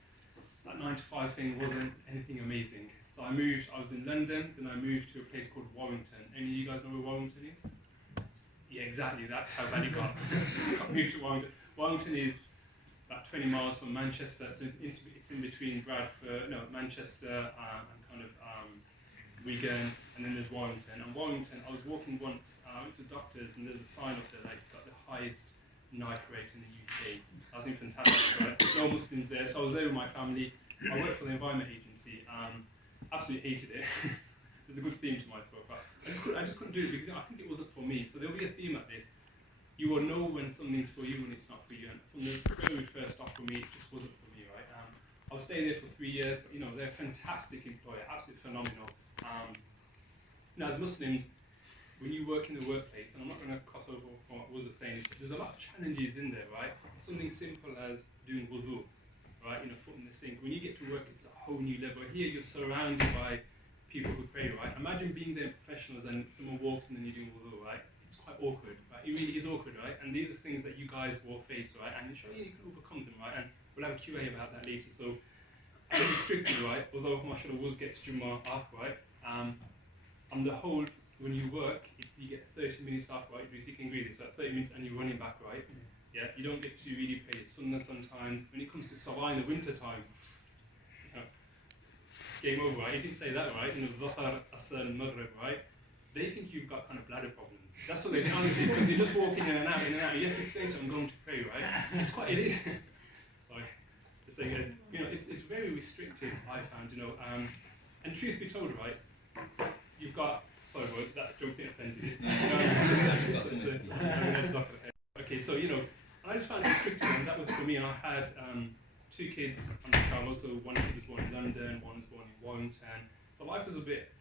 that 9 to 5 thing wasn't anything amazing. So I moved. I was in London, then I moved to a place called Warrington. Any of you guys know where Warrington is? Yeah, exactly. That's how bad it got. I moved to Warrington. Warrington is about 20 miles from Manchester, so it's in between Manchester and kind of Wigan, and then there's Warrington. And Warrington, I was walking once, I went to the doctors, and there's a sign up there that it's got the highest knife rate in the UK. That was fantastic, right? No Muslims there, so I was there with my family. I worked for the Environment Agency. Absolutely hated it. There's a good theme to my book, but I just couldn't do it because I think it wasn't for me. So there'll be a theme at this. You will know when something's for you and it's not for you. And from the very first off for me, it just wasn't for me, right? I was staying there for 3 years, but you know, they're a fantastic employer, absolutely phenomenal. Now, as Muslims, when you work in the workplace, and I'm not going to cross over from what I was saying, there's a lot of challenges in there, right? Something simple as doing wudu, right? You know, foot in the sink. When you get to work, it's a whole new level. Here, you're surrounded by people who pray, right? Imagine being there professionals and someone walks in and you're doing wudu, right? It's quite awkward, right? It really is awkward, right? And these are things that you guys will face, right? And surely you can overcome them, right? And we'll have a Q&A about that later. So I'm restricted, right? Although mashallah was gets Jummah off, right? On the whole, when you work, you get 30 minutes off, right? You can agree this, so 30 minutes and you're running back, right? Yeah, you don't get to really pray sunnah sometimes. When it comes to salah in the winter time, game over, right? You didn't say that, right? In the Dhuhr, Asr, and Maghrib, right? They think you've got kind of bladder problems. That's what they think, honestly, because you're just walking in and out, in and out. You have to explain to them, I'm going to pray, right? It is. Sorry. Just saying, you know, it's very restricted, I found, you know. And truth be told, right, you've got, sorry, boy, that joke didn't offend you. Okay, so, you know, I just found it restricted, and that was for me, and I had 2 kids on the child, also one kid was born in London, one was born in Warrington. So life was a bit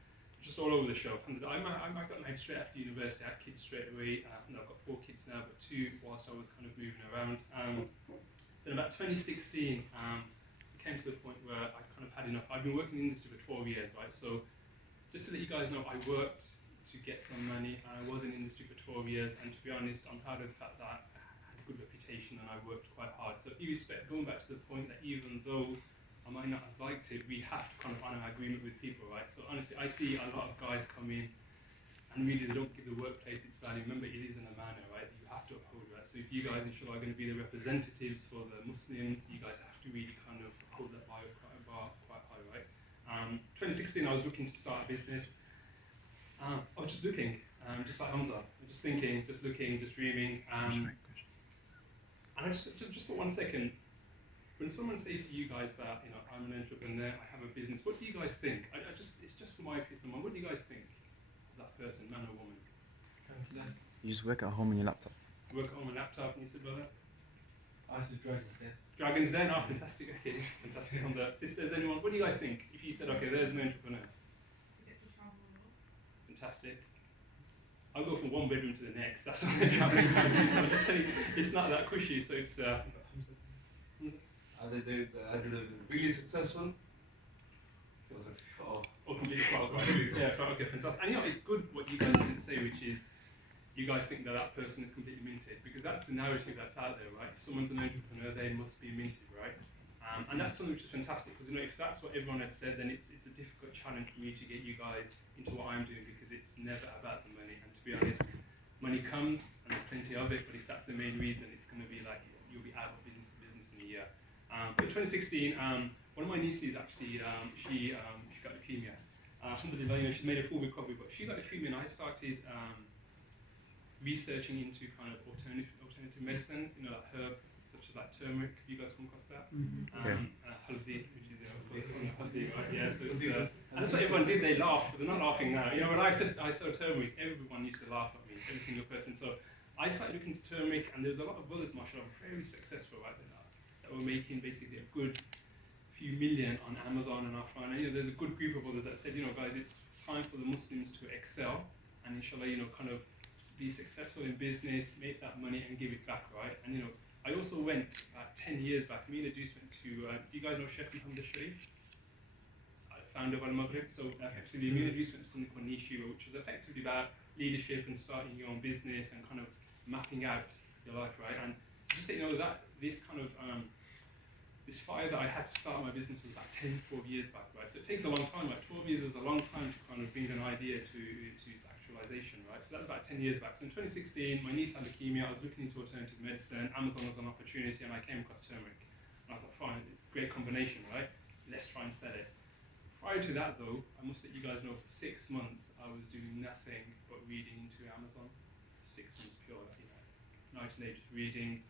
just all over the show. And I got married straight after university. I had kids straight away. I've got 4 kids now, but 2 whilst I was kind of moving around. Then about 2016, it came to the point where I kind of had enough. I've been working in the industry for 12 years, right? So just to let you guys know, I worked to get some money. I was in the industry for 12 years, and to be honest, I'm proud of the fact that I had a good reputation and I worked quite hard. So irrespective, going back to the point that even though I might not have liked it, we have to kind of honour our agreement with people, right? So honestly, I see a lot of guys come in and really they don't give the workplace its value. Remember, it is an amana, right? You have to uphold, right? So if you guys inshallah are going to be the representatives for the Muslims, you guys have to really kind of hold that bar quite high, right? 2016, I was looking to start a business. I was just looking, just like Hamza, just thinking, just looking, just dreaming. And I just for 1 second, when someone says to you guys that, you know, I'm an entrepreneur, I have a business, what do you guys think? It's just for my peace of mind. What do you guys think of that person, man or woman? You just work at home on your laptop. Work on a laptop, and you said, brother? I said Dragon's Den. Dragon's Den, oh, fantastic, okay, fantastic. On the sisters, anyone? What do you guys think? If you said, okay, there's an entrepreneur. Get to travel a lot. Fantastic. I'll go from one bedroom to the next. That's what I'm traveling around to. So I'm just telling you, it's not that cushy. So it's. Are they really successful? It was Completely yeah, okay, fantastic. And you know, it's good what you guys didn't say, which is you guys think that that person is completely minted, because that's the narrative that's out there, right? If someone's an entrepreneur, they must be minted, right? And that's something which is fantastic, because you know, if that's what everyone had said, then it's a difficult challenge for me to get you guys into what I'm doing, because it's never about the money. And to be honest, money comes and there's plenty of it, but if that's the main reason, it's going to be like you'll be out of business in a year. But 2016, one of my nieces actually, she got leukemia. Alhamdulillah, you know, she's made a full recovery, but she got leukemia, and I started researching into kind of alternative medicines, you know, like herbs. So such as like turmeric. Have you guys come across that? Mhm. Haldi, which is haldi, right? Yeah. So it's, and that's what everyone did. They laughed, but they're not laughing now. You know, when I saw turmeric, everyone used to laugh at me, every single person. So I started looking into turmeric, and there's a lot of brothers, mashallah, very successful right there now, that were making basically a good few million on Amazon and offline. And you know, there's a good group of others that said, you know, guys, it's time for the Muslims to excel, and inshallah, you know, kind of be successful in business, make that money, and give it back, right? And you know, I also went 10 years back. Me and Idris went to. Do you guys know Sheikh Muhammad Sharif, founder of Al-Maghrib? So effectively, me and Idris went to something called Nishiwa, which was effectively about leadership and starting your own business and kind of mapping out your life, right? And just so you know that this kind of this fire that I had to start my business was about 10, 12 years back, right? So it takes a long time, like 12 years is a long time to kind of bring an idea to its actualization, right? So that's about 10 years back. So in 2016, my niece had leukemia, I was looking into alternative medicine, Amazon was an opportunity, and I came across turmeric. And I was like, fine, it's a great combination, right? Let's try and sell it. Prior to that though, I must let you guys know, for 6 months, I was doing nothing but reading into Amazon. 6 months pure, you know, night and day, just reading,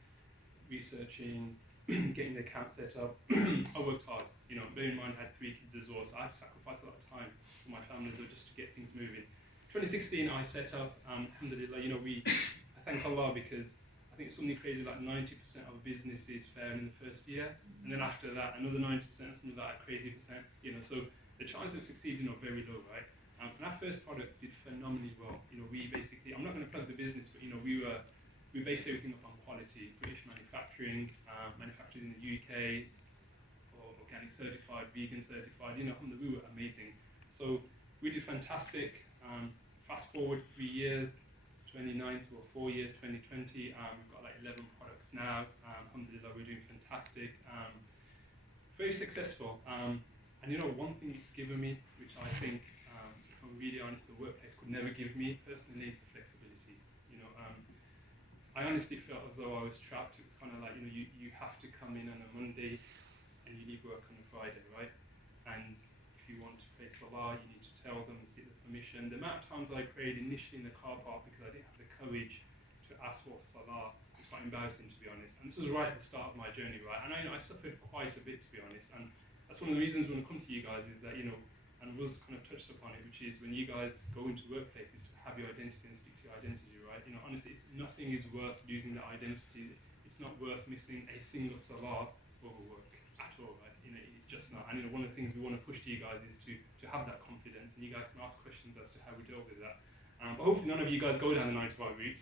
researching, getting the account set up. I worked hard, you know, bear in mind I had 3 kids as well, so I had to sacrifice a lot of time for my family as well just to get things moving. 2016 I set up, alhamdulillah, you know, I thank Allah because I think it's something crazy like 90% of businesses fail in the first year, and then after that another 90%, something like a crazy percent, you know, so the chances of succeeding are very low, right? And our first product did phenomenally well. You know, we basically, I'm not going to plug the business, but you know, we based everything up on quality, British manufacturing, manufactured in the UK, or organic certified, vegan certified, you know, we were amazing. So we did fantastic. Fast forward 3 years, 2019 or 4 years, 2020, we've got like 11 products now. Alhamdulillah, we're doing fantastic. Very successful. And you know, one thing it's given me, which I think, if I'm really honest, the workplace could never give me personally, is the flexibility. You know, I honestly felt as though I was trapped. It was kind of like, you know, you have to come in on a Monday and you leave work on a Friday, right? And if you want to pray Salah, you need to tell them and seek the permission. The amount of times I prayed initially in the car park because I didn't have the courage to ask for Salah was quite embarrassing, to be honest. And this was right at the start of my journey, right? And I suffered quite a bit, to be honest. And that's one of the reasons when I come to you guys is that, you know, and Ruz kind of touched upon it, which is when you guys go into workplaces to have your identity and stick to your identity, right? You know, honestly, nothing is worth losing that identity. It's not worth missing a single Salah over work at all, right? You know, it's just not. And you know, one of the things we want to push to you guys is to have that confidence, and you guys can ask questions as to how we deal with that. But hopefully none of you guys go down the 9 to 5 route,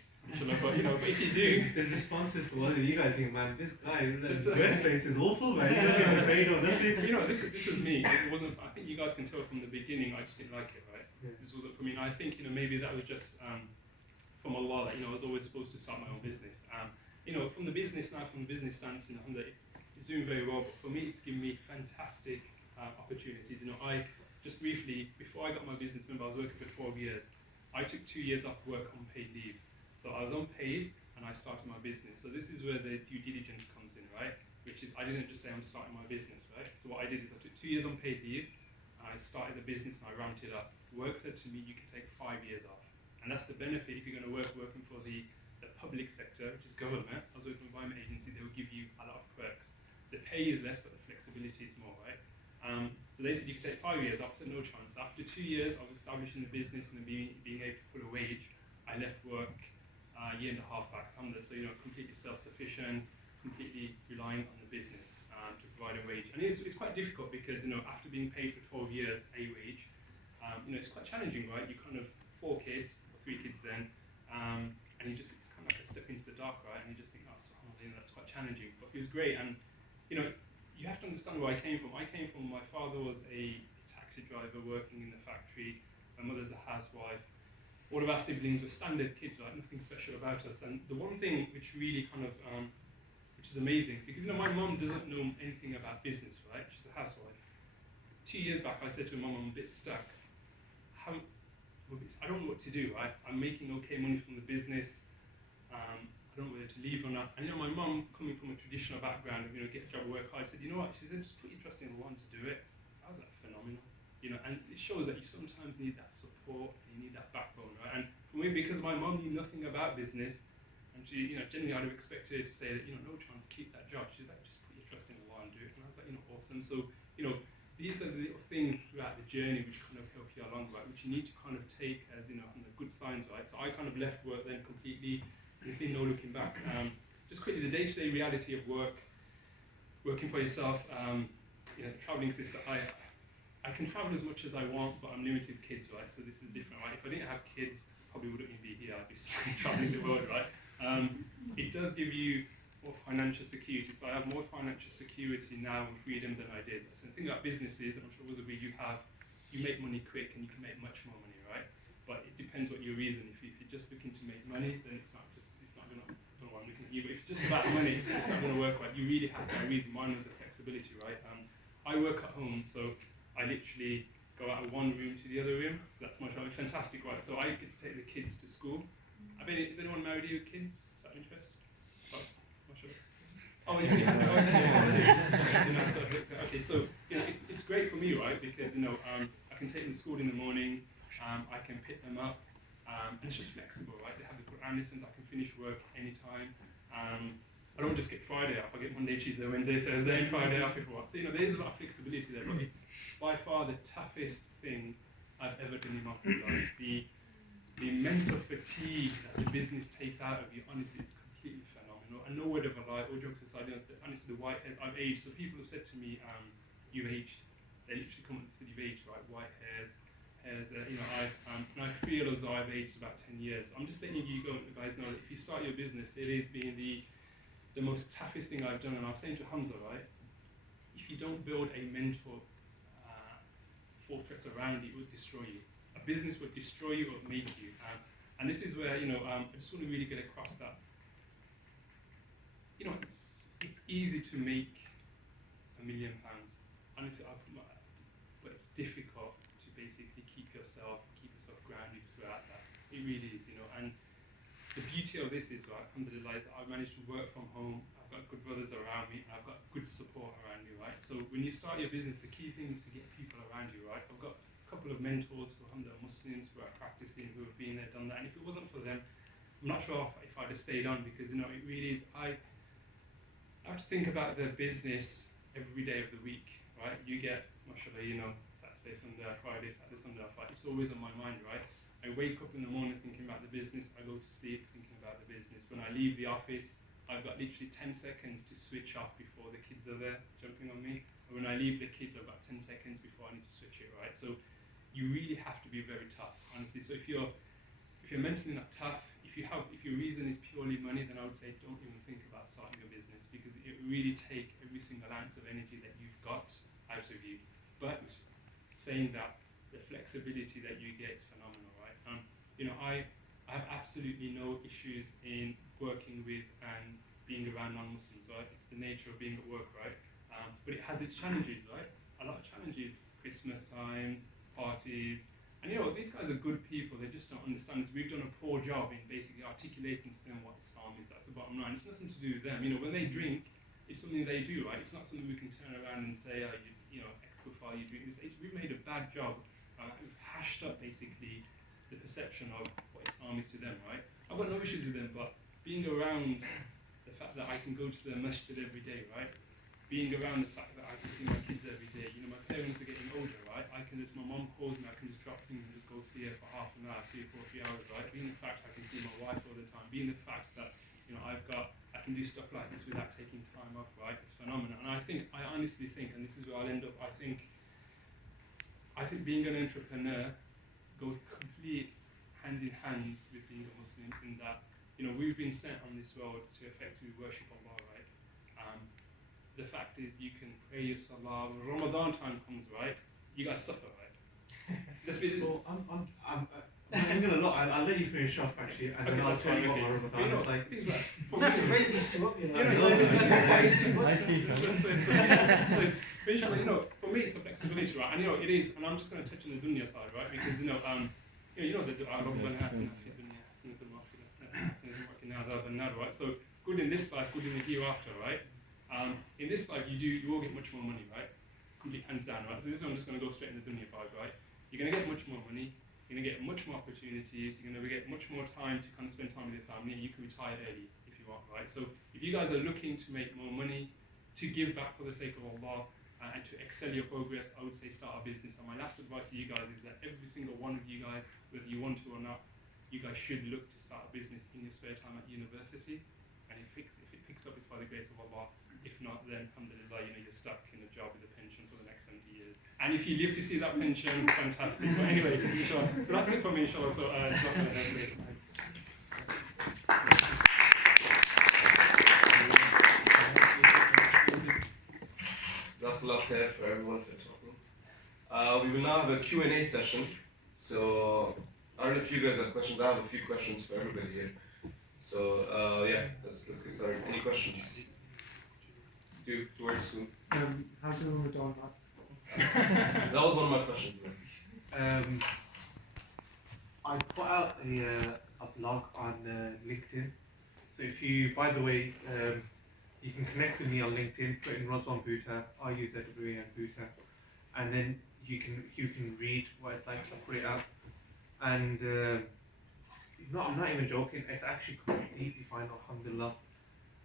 but you know, but if you do, the responses to one of you guys think, man, this guy, the workplace is awful, man. You don't get afraid of nothing. you know, this was me. It wasn't. I think you guys can tell from the beginning. I just didn't like it, right? Yeah. This was for me. I think, you know, maybe that was just from Allah that, you know, I was always supposed to start my own business. You know, from the business stance, you know, it's doing very well. But for me, it's given me fantastic opportunities. You know, I just briefly, before I got my business, remember I was working for 12 years. I took 2 years off work on paid leave. So I was unpaid and I started my business. So this is where the due diligence comes in, right? Which is, I didn't just say I'm starting my business, right? So what I did is I took 2 years unpaid leave and I started the business and I ramped it up. Work said to me, you can take 5 years off. And that's the benefit if you're going to working for the public sector, which is government. I was working with an environment agency, they will give you a lot of perks. The pay is less, but the flexibility is more, right? So they said you could take 5 years off, I said no chance. After 2 years of establishing the business and being able to put a wage, I left work a year and a half back, so you know, completely self-sufficient, completely relying on the business to provide a wage. And it's quite difficult because, you know, after being paid for 12 years a wage, you know, it's quite challenging, right? You kind of 4 kids, or 3 kids then, and it's kind of like a step into the dark, right? And you just think, oh, so, you know, that's quite challenging. But it was great, and you know, you have to understand where I came from. My father was a taxi driver working in the factory. My mother's a housewife. All of our siblings were standard kids, like nothing special about us. And the one thing which really kind of, which is amazing, because you know, my mum doesn't know anything about business, right? She's a housewife. 2 years back, I said to her, Mum, I'm a bit stuck. I don't know what to do, right? I'm making okay money from the business. I don't know whether to leave or not. And you know, my mum, coming from a traditional background of, you know, get a job, work hard, said, you know what? She said, just put your trust in one to do it. I was like, phenomenal. You know, and it shows that you sometimes need that support and you need that backbone, right? And for me, because my mum knew nothing about business, And she, generally I'd have expected her to say that, no chance, keep that job. She's like, just put your trust in Allah and do it. And I was like, awesome. So, these are the little things throughout the journey which kind of help you along, right? Which you need to kind of take as, good signs, right? So I kind of left work then completely, and there's been no looking back. Just quickly, the day-to-day reality of working for yourself, the traveling system, I can travel as much as I want, but I'm limited with kids, right? So this is different, right? If I didn't have kids, I probably wouldn't even be here. I'd be traveling the world, right? It does give you more financial security. So I have more financial security now and freedom than I did. So the thing about business is, I'm sure it was a bit you make money quick and you can make much more money, right? But it depends what your reason. If you're just looking to make money, then it's not going to, I don't know why I'm looking at you, but if it's just about money, it's not going to work right. You really have to have a reason. Mine was the flexibility, right? I work at home, so I literally go out of one room to the other room, so that's my job. It's fantastic, right? So I get to take the kids to school. I mean, is anyone married here with kids? Is that of interest? Oh, not sure. Oh, yeah. Okay, so it's great for me, right? Because I can take them to school in the morning, I can pick them up, and it's just flexible, right? They have the Quran lessons, I can finish work anytime. I don't just get Friday off, I get Monday, Tuesday, Wednesday, Thursday, and Friday off if I want. So there's a lot of flexibility there, but it's by far the toughest thing I've ever done in my whole life. The mental fatigue that the business takes out of you, honestly, it's completely phenomenal. And no word of a lie, all jokes aside, honestly, the white hairs, I've aged. So people have said to me, you've aged. They literally come and say you've aged, right? White hairs, and I feel as though I've aged about 10 years. I'm just letting you guys know that if you start your business, it is being the most toughest thing I've done. And I was saying to Hamza, right? If you don't build a mental fortress around it, it will destroy you. A business will destroy you or make you. And this is where, I just want to really get across that. It's easy to make £1 million. Honestly, but it's difficult to basically keep yourself grounded throughout that. It really is, And the beauty of this is, right, alhamdulillah, is that I've managed to work from home. I've got good brothers around me, and I've got good support around me, right? So when you start your business, the key thing is to get people around you, right? I've got a couple of mentors who are Muslims, who are practicing, who have been there, done that. And if it wasn't for them, I'm not sure if I'd have stayed on, because it really is. I have to think about the business every day of the week, right? You get, mashallah, Saturday, Sunday, Friday, Saturday, Sunday, Friday. It's always on my mind, right? I wake up in the morning thinking about the business. I go to sleep thinking about the business. When I leave the office, I've got literally 10 seconds to switch off before the kids are there jumping on me. And when I leave the kids, I've got 10 seconds before I need to switch it, right? So you really have to be very tough, honestly. So if you're mentally not tough, if your reason is purely money, then I would say don't even think about starting a business, because it really take every single ounce of energy that you've got out of you. But saying that, the flexibility that you get is phenomenal, right? I have absolutely no issues in working with and being around non-Muslims, right? It's the nature of being at work, right? But it has its challenges, right? A lot of challenges, Christmas times, parties, and these guys are good people, they just don't understand this. We've done a poor job in basically articulating to them what Islam is. That's the bottom line. It's nothing to do with them. When they drink, it's something they do, right? It's not something we can turn around and say, ex-kufar, you drink this. We've made a bad job. We've hashed up basically the perception of what Islam is to them, right? I've got no issues with them, but being around the fact that I can go to the masjid every day, right? Being around the fact that I can see my kids every day. My parents are getting older, right? My mom calls me, I can just drop things and just go see her for half an hour, see her for 3 hours, right? Being the fact I can see my wife all the time. Being the fact that, I can do stuff like this without taking time off, right? It's phenomenal. And I honestly think, and this is where I'll end up, I think being an entrepreneur goes complete hand in hand with being a Muslim, in that, we've been sent on this world to effectively worship Allah, right? The fact is, you can pray your salah. When Ramadan time comes, right, you guys suffer, right? Let's be. Well, I'm gonna look. I'll let you finish off actually, and then I'll tell you what my Ramadan is like. We'll have to break these two up, So it's basically, for me, it's the flexibility, right? And it is, and I'm just going to touch on the dunya side, right? Because the right? So good in this life, good in the hereafter, right? In this life, you will get much more money, right? Complete hands down, right? So this one, I'm just going to go straight in the dunya vibe, right? You're going to get much more money. you're going to get much more opportunities, you're going to get much more time to kind of spend time with your family, and you can retire early if you want, right? So if you guys are looking to make more money, to give back for the sake of Allah, and to excel your progress, I would say start a business. And my last advice to you guys is that every single one of you guys, whether you want to or not, you guys should look to start a business in your spare time at university. And if it picks up, it's by the grace of Allah. If not, then alhamdulillah, you're stuck in a job with a pension for the next 70 years. And if you live to see that pension, fantastic. But anyway, inshallah. So that's it from me, inshallah. So it's not going to end it. Jazakallah khair for everyone for talking. We will now have a Q&A session. So I don't know if you guys have questions. I have a few questions for everybody here. So yeah, let's get started. Any questions? Towards school. How do Ramadan last? That was one of my questions. I put out a blog on LinkedIn. So if you, by the way, you can connect with me on LinkedIn, put in Roswan Bhuta, RUZWAN Bhuta, and then you can read what it's like to put it out. And I'm not even joking, it's actually completely fine, alhamdulillah.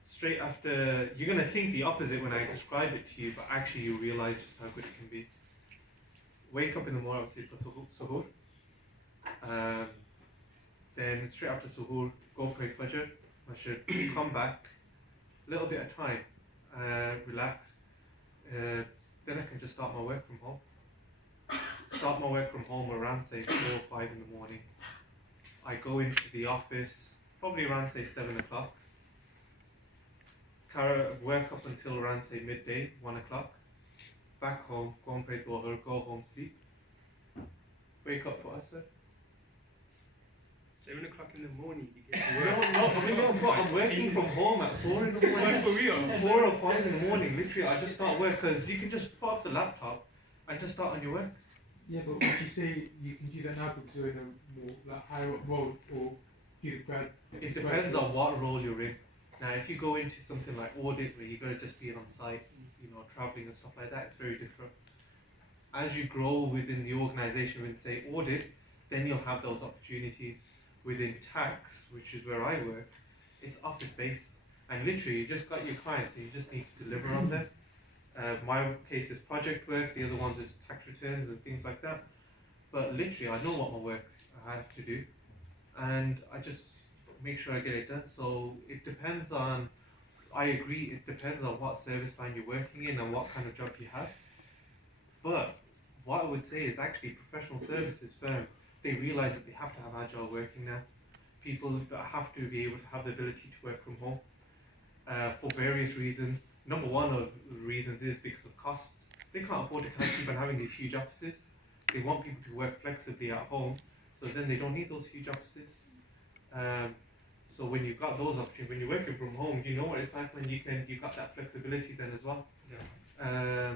Straight after, you're going to think the opposite when I describe it to you, but actually you realize just how good it can be. Wake up in the morning, obviously, for suhoor. Then straight after suhoor, go pray Fajr. I should come back, little bit of time, relax. Then I can just start my work from home. Start my work from home around say 4 or 5 in the morning. I go into the office probably around say 7 o'clock. Work up until around say midday, 1 o'clock. Back home, go and pray Dhuhr, go home, sleep. Wake up for Asr. 7 o'clock in the morning, you get to work. No, I'm working from home at 4 in the morning. For real? 4 or 5 in the morning, literally, I just start work because you can just put up the laptop and just start on your work. Yeah, but would you say you can do that now because you're in a more like higher up role, or you grad? It depends on what role you're in. Now, if you go into something like audit where you've got to just be on site, traveling and stuff like that, it's very different. As you grow within the organization, within say audit, then you'll have those opportunities. Within tax, which is where I work, it's office based, and literally you just got your clients and you just need to deliver on them. My case is project work, the other ones is tax returns and things like that. But literally I know what my work I have to do, and I just make sure I get it done. So it depends on, I agree, it depends on what service line you're working in and what kind of job you have. But what I would say is actually professional services firms, they realize that they have to have agile working now. People have to be able to have the ability to work from home for various reasons. Number one of the reasons is because of costs. They can't afford to keep on having these huge offices. They want people to work flexibly at home, so then they don't need those huge offices. So when you've got those opportunities, when you're working from home, you know what it's like when you've got that flexibility then as well. Yeah.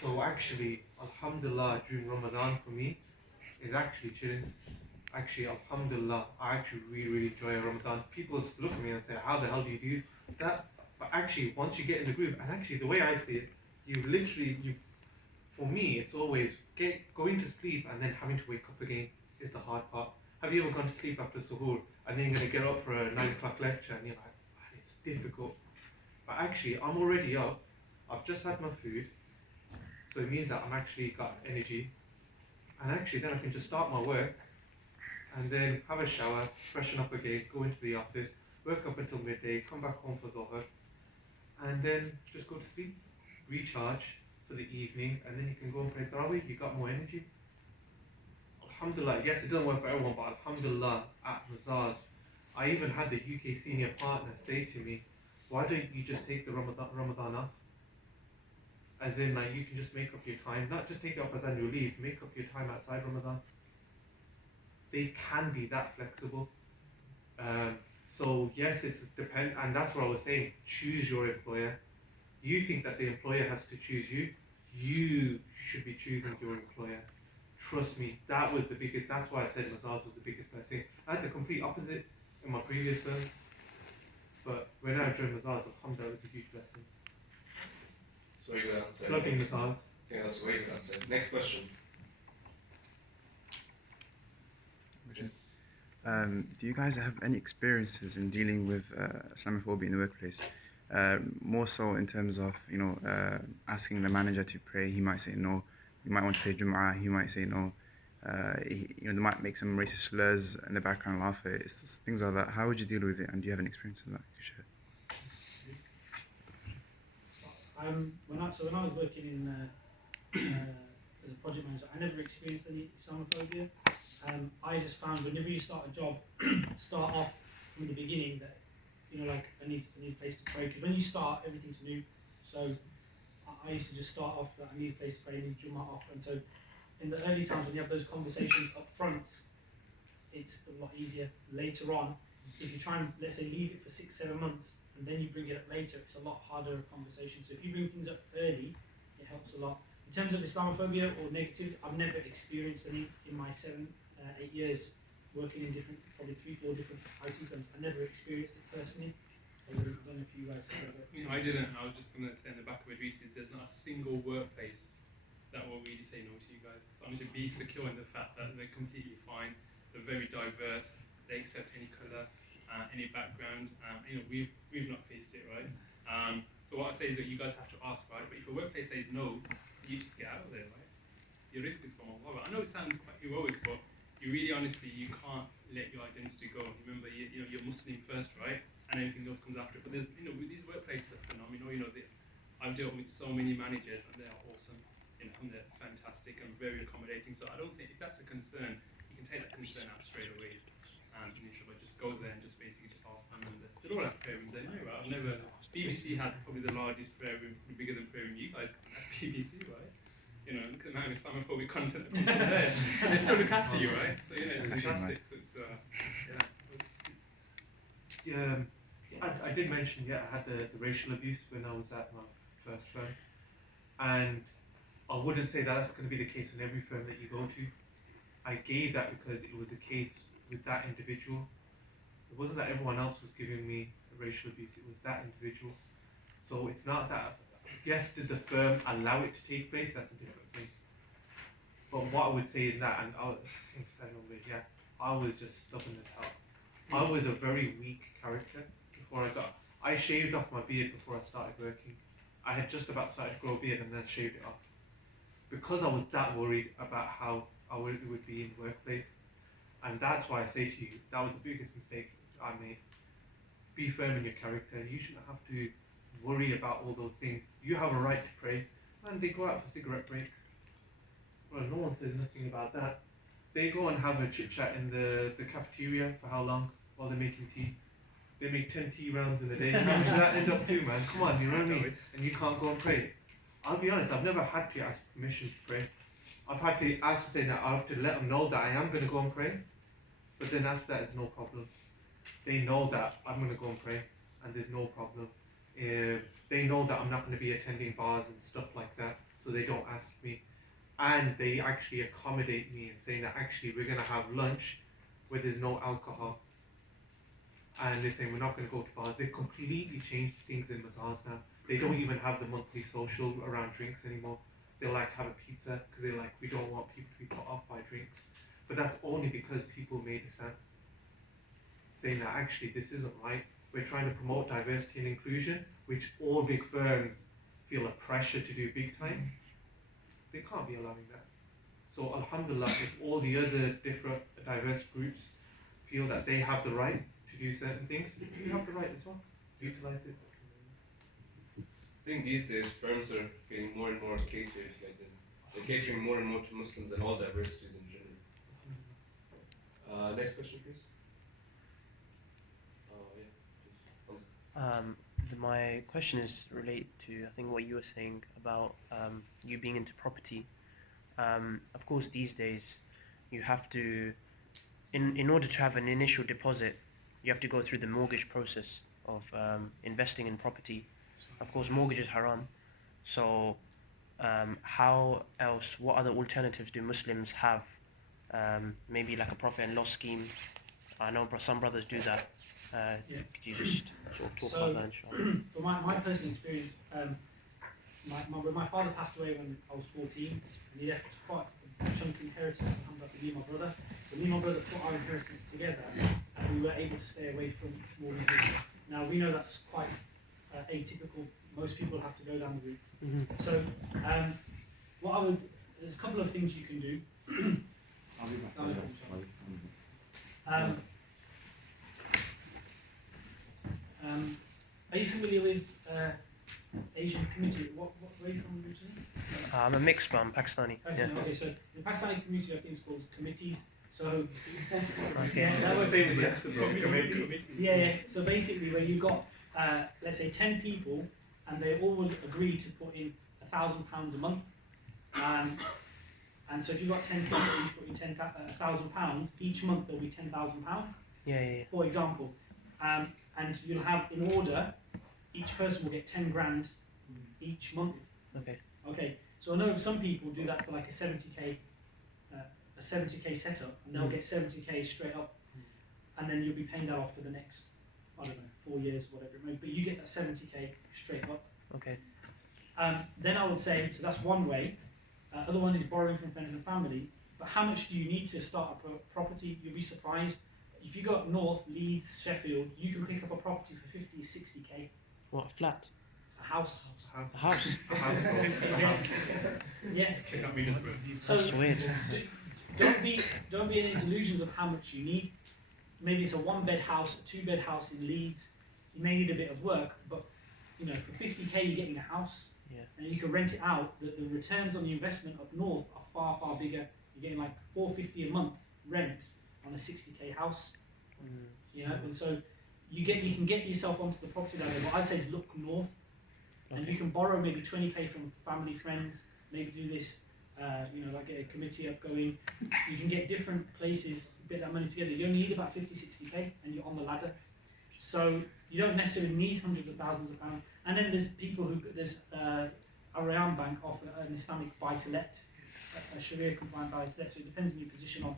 So actually, alhamdulillah, during Ramadan for me, is actually chilling. Actually, alhamdulillah, I actually really enjoy Ramadan. People look at me and say, how the hell do you do that? But actually, once you get in the groove, and actually the way I see it, for me, it's always going to sleep and then having to wake up again is the hard part. Have you ever gone to sleep after suhoor and then you're going to get up for a 9 o'clock lecture and you're like, man, it's difficult. But actually, I'm already up. I've just had my food. So it means that I'm actually got energy. And actually then I can just start my work and then have a shower, freshen up again, go into the office, work up until midday, come back home for Dhuhr, and then just go to sleep, recharge for the evening, and then you can go and play Tarawih. You got more energy. Alhamdulillah, yes, it doesn't work for everyone, but alhamdulillah, at Mazars, I even had the UK senior partner say to me, why don't you just take the Ramadan off? As in, like, you can just make up your time, not just take it off as annual leave, make up your time outside Ramadan. They can be that flexible. So yes, it's depend, and that's what I was saying, choose your employer. You think that the employer has to choose you, you should be choosing your employer. Trust me, that was the biggest, that's why I said Mazars was the biggest blessing. I had the complete opposite in my previous firm, but when I joined Mazars, alhamdulillah, it was a huge blessing. So you're going to answer. Loving Mazars. Yeah, that's a very good answer. Next question. Do you guys have any experiences in dealing with Islamophobia in the workplace? More so in terms of, asking the manager to pray, he might say no. You might want to pay Jum'ah, he might say no. They might make some racist slurs in the background, laugh at it. It's just things like that. How would you deal with it, and do you have any experience with that? Sure. When I was working in as a project manager, I never experienced any Islamophobia. I just found whenever you start a job, start off from the beginning that I need a place to pray, because when you start, everything's new. So I used to just start off that I need a place to pray, I need Jummah off, and so in the early times when you have those conversations up front, it's a lot easier. Later on, if you try and, let's say, leave it for 6-7 months and then you bring it up later, it's a lot harder a conversation. So if you bring things up early, it helps a lot. In terms of Islamophobia or negative, I've never experienced any in my 7-8 years working in probably 3-4 different IT firms. I never experienced it personally. I don't know if you guys have ever. I didn't. I was just going to say in the back of Idris, there's not a single workplace that will really say no to you guys. So I'm going to be secure in the fact that they're completely fine, they're very diverse, they accept any colour, any background. We've not faced it, right? So what I say is that you guys have to ask, right? But if a workplace says no, you just get out of there, right? Your risk is from Allah. I know it sounds quite heroic, but you really honestly, you can't let your identity go. Remember, you're Muslim first, right? And everything else comes after it. But there's, these workplaces are phenomenal. I've dealt with so many managers and they are awesome. And they're fantastic and very accommodating. So I don't think, if that's a concern, you can take that concern out straight away. And just go there and just basically just ask them. And they all have prayer rooms anyway, right? BBC had probably the largest prayer room, bigger than prayer room you guys. That's BBC, right? Look at the amount of Islamophobic content that comes from there. And they still look after you, right? So it's fantastic. So it's I did mention, I had the racial abuse when I was at my first firm, and I wouldn't say that's going to be the case in every firm that you go to. I gave that because it was a case with that individual. It wasn't that everyone else was giving me racial abuse, it was that individual. So it's not that, yes, did the firm allow it to take place? That's a different thing. But what I would say is that, and I was just stubborn as hell. I was a very weak character before I shaved off my beard before I started working. I had just about started to grow a beard and then shaved it off. Because I was that worried about how it would be in the workplace. And that's why I say to you, that was the biggest mistake I made. Be firm in your character. You shouldn't have to worry about all those things. You have a right to pray. And they go out for cigarette breaks. Well, no one says nothing about that. They go and have a chit chat in the cafeteria for how long while they're making tea. They make 10 tea rounds in a day. How does that end up to, man? Come on, you know what I mean? And you can't go and pray. I'll be honest, I've never had to ask permission to pray. I've had to ask to say that I have to let them know that I am going to go and pray. But then after that, it's no problem. They know that I'm going to go and pray, and there's no problem. They know that I'm not going to be attending bars and stuff like that, so they don't ask me. And they actually accommodate me in saying that actually we're going to have lunch where there's no alcohol. And they're saying we're not going to go to bars. They've completely changed things in Mazars now. They don't even have the monthly social around drinks anymore. They'll have a pizza because they're we don't want people to be put off by drinks. But that's only because people made a sense. Saying that actually this isn't right. We're trying to promote diversity and inclusion, which all big firms feel a pressure to do big time. They can't be allowing that. So alhamdulillah, if all the other different diverse groups feel that they have the right to do certain things, you have the right as well. Utilize it. I think these days firms are getting more and more catered, they're catering more and more to Muslims and all diversities in general. Next question, please. My question is related to, I think, what you were saying about you being into property. Of course, these days, you have to, in order to have an initial deposit, you have to go through the mortgage process of investing in property. Of course, mortgage is haram. So, what other alternatives do Muslims have? Maybe like a profit and loss scheme. I know some brothers do that. Could you just sort of talk about that, inshallah? From my personal experience, when my father passed away when I was 14, and he left quite a chunk inheritance and like me and my brother. So me and my brother put our inheritance together, and we were able to stay away from mortgages. Now we know that's quite atypical. Most people have to go down the route. Mm-hmm. So there's a couple of things you can do. Are you familiar with Asian community? Where are you from originally? I'm a mixed, but I'm Pakistani. Yeah. Okay, so the Pakistani community, I think, is called committees. So Okay. yeah, that was Committee. yeah. So basically, when you've got let's say 10 people, and they all would agree to put in £1,000 a month, and so if you've got 10 people, you put in £1,000 each month, there'll be £10,000. Yeah. For example, and you'll have in order, each person will get 10 grand each month. Okay. Okay, so I know some people do that for like a 70k setup, and they'll get 70k straight up, and then you'll be paying that off for the next, I don't know, 4 years, whatever it may be, but you get that 70k straight up. Okay. Then I would say, so that's one way. Other one is borrowing from friends and family. But how much do you need to start a property? You'll be surprised. If you go up north, Leeds, Sheffield, you can pick up a property for 50, 60k. What, a flat? A house. A house? Yeah. So That's weird. don't be in any delusions of how much you need. Maybe it's a 1-bed house, a 2-bed house in Leeds. You may need a bit of work, but you know, for 50k you're getting a house. Yeah. And you can rent it out. The returns on the investment up north are far, far bigger. You're getting like $450 a month rent on a 60k house. You know, and so you can get yourself onto the property ladder. What I'd say is look north, and you can borrow maybe 20k from family, friends. Maybe do this, you know, like get a committee up going. You can get different places, get that money together. You only need about 50, 60k, and you're on the ladder. So you don't necessarily need hundreds of thousands of pounds. And then there's people there's Ariam Bank offer an Islamic buy-to-let, a Sharia compliant buy-to-let. So it depends on your position on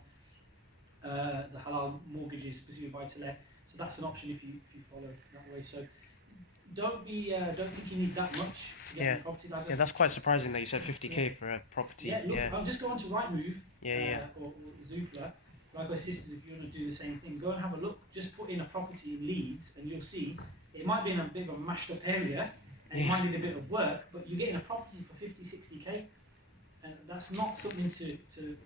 the halal mortgages, specifically buy-to-let. So that's an option if you follow that way. So don't think you need that much to get the property ladder. Yeah, that's quite surprising that you said 50k for a property. Yeah, look, I'll just go on to Rightmove or Zoopla. Likewise, sisters, if you want to do the same thing, go and have a look. Just put in a property in Leeds, and you'll see it might be in a bit of a mashed up area, and it might need a bit of work, but you're getting a property for 50, 60k, and that's not something to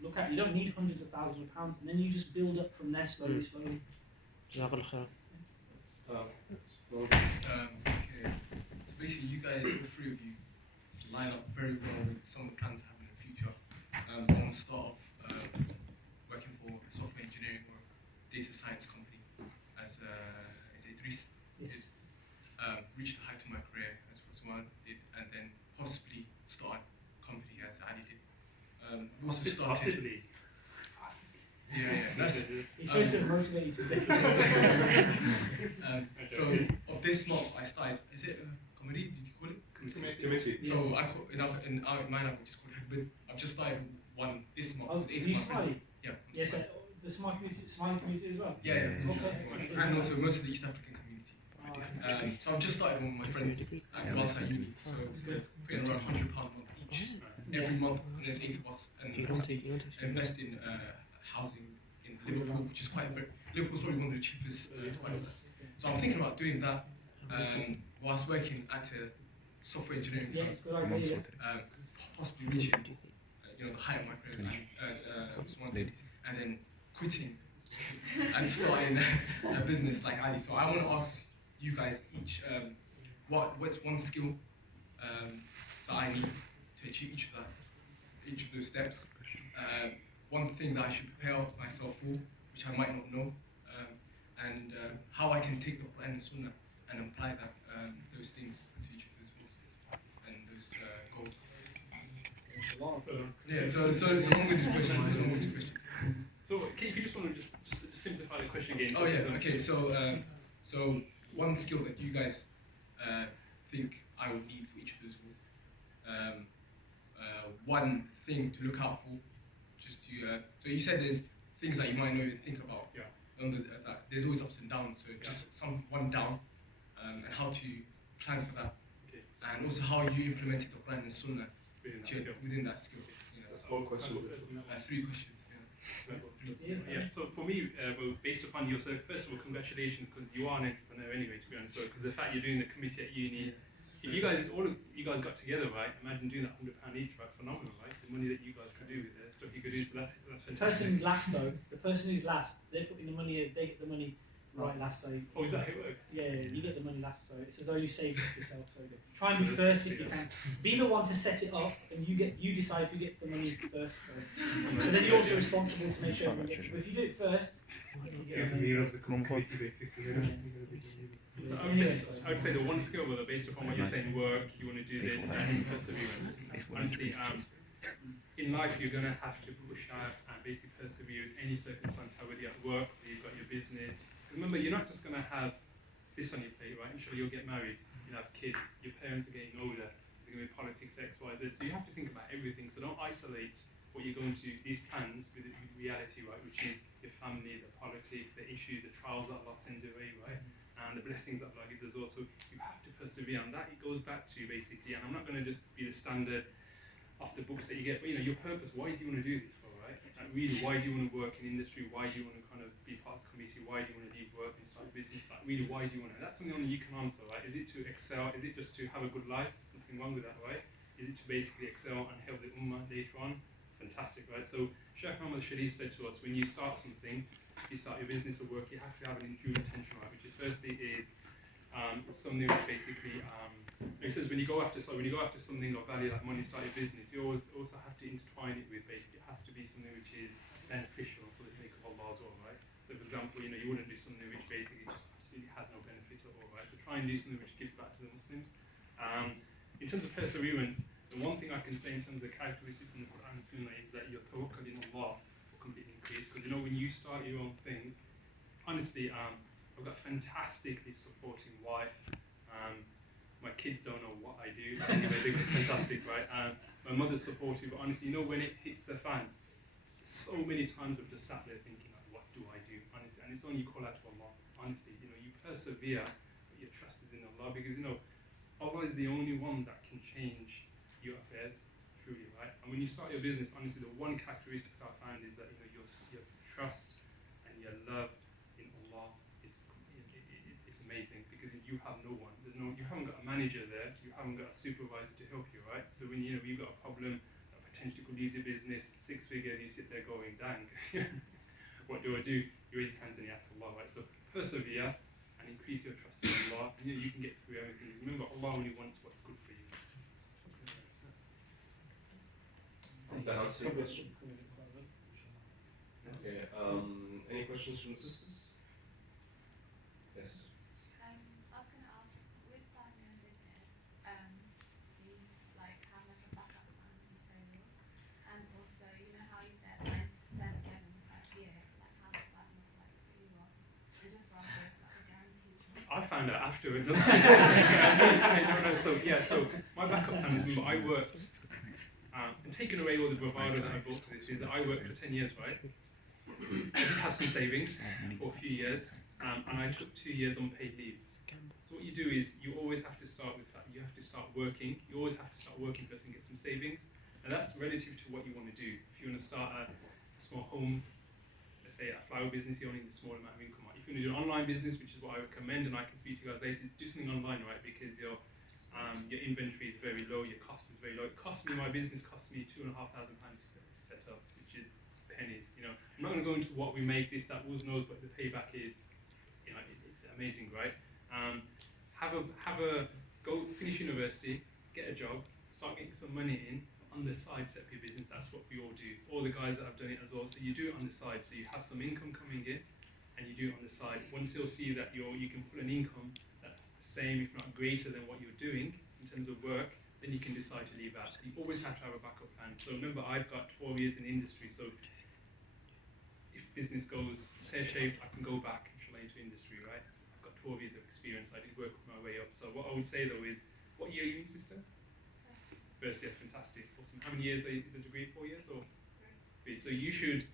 look at. You don't need hundreds of thousands of pounds, and then you just build up from there slowly. Okay. So basically, you guys, all three of you, line up very well with some of the plans I have in the future. I want to start off working for a software engineering or data science company as Idris did. Reach the height of my career as Usman did, and then possibly start a company as Ali did. Also started. Yeah, that's. He's supposed to motivate you to do So of this month, I started. Is it a committee? Did you call it Committee. So I call in mine. I would just call it. But I've just started one this month. Oh, with you 8 of my friends. Smiley? Yeah. Yes, the Smiley community as well? Yeah. Okay. And also most of the East African community. So I've just started one with my friends whilst at uni. So putting around £100 a month each every month, and there's 8 of us, and invest in housing in Liverpool, which is Liverpool's probably one of the cheapest to buy. So I'm thinking about doing that whilst working at a software engineering firm. Good idea. Possibly reaching the height of my career as and then quitting and starting a business like Ali. So I want to ask you guys each what's one skill that I need to achieve each of those steps. One thing that I should prepare myself for, which I might not know, and how I can take the Quran and Sunnah and apply those things to each of those goals and those goals. Yeah, so it's a long-winded question. So if you just want to just simplify the question again. Oh yeah, okay. So one skill that you guys think I would need for each of those goals. One thing to look out for, just to. So you said there's things that you might not even think about. Yeah. That there's always ups and downs. So just one down, and how to plan for that, Okay. and also how you implemented the Quran and Sunnah Within that skill. within that skill. One question. 3 questions. Yeah. Yeah. So for me, well, based upon your, so first of all, congratulations, because you are an entrepreneur anyway, to be honest. Because the fact you're doing the committee at uni, if you guys, all of you guys got together, right? Imagine doing that £100 each, right? Phenomenal, right? The money that you guys could do with the stuff you could do. So that's The fantastic. person last though, the person who's last, they put in the money, they get the money right last. So Oh, is that how it works? yeah, you get the money last. So it's as though you saved it yourself. So try and be first if you can. Be the one to set it up, and you decide who gets the money first. So. And then you're also responsible to make sure everyone gets it. But if you do it first, you get He's the the money. hero of the community, basically. You know? So I would say the one skill, whether based upon what you're saying, work, you want to do this, and perseverance. Honestly, in life you're going to have to push out and basically persevere in any circumstance, whether you're at work, whether you've got your business. Remember, you're not just going to have this on your plate, right? I'm sure you'll get married, you'll have kids, your parents are getting older, there's going to be politics, X, Y, Z. So you have to think about everything. So don't isolate what you're going to, these plans, with reality, right? Which is your family, the politics, the issues, the trials that Allah sends your way, right? And the blessings that Allah gives us also. You have to persevere, and that it goes back to basically, and I'm not going to just be the standard off the books that you get, but you know, your purpose, why do you want to do this for, right? Like really, why do you want to work in industry? Why do you want to kind of be part of the committee? Why do you want to leave work and start a business? Like really, why do you want to? That's something only you can answer, right? Is it to excel? Is it just to have a good life? Nothing wrong with that, right? Is it to basically excel and help the ummah later on? Fantastic, right? So Sheikh Muhammad Sharif said to us, when you start something, you start your business or work, you have to have an enduring intention, right? Which is firstly is something which basically he says when you go after something of value like money, start your business, you always also have to intertwine it with basically it has to be something which is beneficial for the sake of Allah as well, right? So for example, you know, you wouldn't do something which basically just absolutely has no benefit at all, right? So try and do something which gives back to the Muslims. In terms of perseverance, the one thing I can say in terms of characteristics in the Quran and Sunnah is that your tawakkul in Allah will completely increase. Because you know, when you start your own thing, honestly, I've got a fantastically supporting wife. My kids don't know what I do. Anyway, they're fantastic, right? My mother's supportive, but honestly, you know, when it hits the fan, so many times we've just sat there thinking, like, what do I do? Honestly, and it's only you call out to Allah. Honestly, you know, you persevere, but your trust is in Allah, because you know, Allah is the only one that can change your affairs, truly, right? And when you start your business, honestly, the one characteristic I found is that you know your trust and your love in Allah is it's amazing, because you have no one. You haven't got a manager there, you haven't got a supervisor to help you, right? So when you know you've got a problem that potentially could lose your business, 6 figures, you sit there going, dang, what do I do? You raise your hands and you ask Allah, right? So persevere and increase your trust in Allah, and you can get through everything. Remember, Allah only wants what's good for you. Does that answer your question? Okay. Any questions from the sisters? Yes. I was going to ask, with starting your own business, do you like have like a backup plan in April? And also, you know how you said 90% again in the first year, like how does that look like for you all? And just rather like a guaranteed job. I found out afterwards. No. So yeah, so my backup plan is, remember, I worked, and taking away all the bravado that I brought to this, is that I worked for 10 years, right? I did have some savings for a few years, and I took 2 years unpaid leave. So what you do is, you always have to start with that. You have to start working. You always have to start working first and get some savings. And that's relative to what you want to do. If you want to start a small home, let's say a flower business, you're earning a small amount of income. If you want to do an online business, which is what I recommend, and I can speak to you guys later, do something online, right? Because your inventory is very low, your cost is very low. My business cost me £2,500 to set up, which is pennies. You know, I'm not going to go into what we make, this, that, who knows, but the payback is, you know, it's amazing, right? Go finish university, get a job, start getting some money in, on the side set up your business. That's what we all do. All the guys that have done it as well. So you do it on the side, so you have some income coming in, and you do it on the side. Once you'll see that you can put an income that's the same, if not greater than what you're doing in terms of work, then you can decide to leave out. So you always have to have a backup plan. So remember, I've got 12 years in industry, so if business goes pear-shaped, I can go back into industry, right? I've got 12 years of experience. I did work my way up. So what I would say though is, what year are you in, sister? First year, fantastic, awesome. How many years is the degree? 4 years or 3? So you should.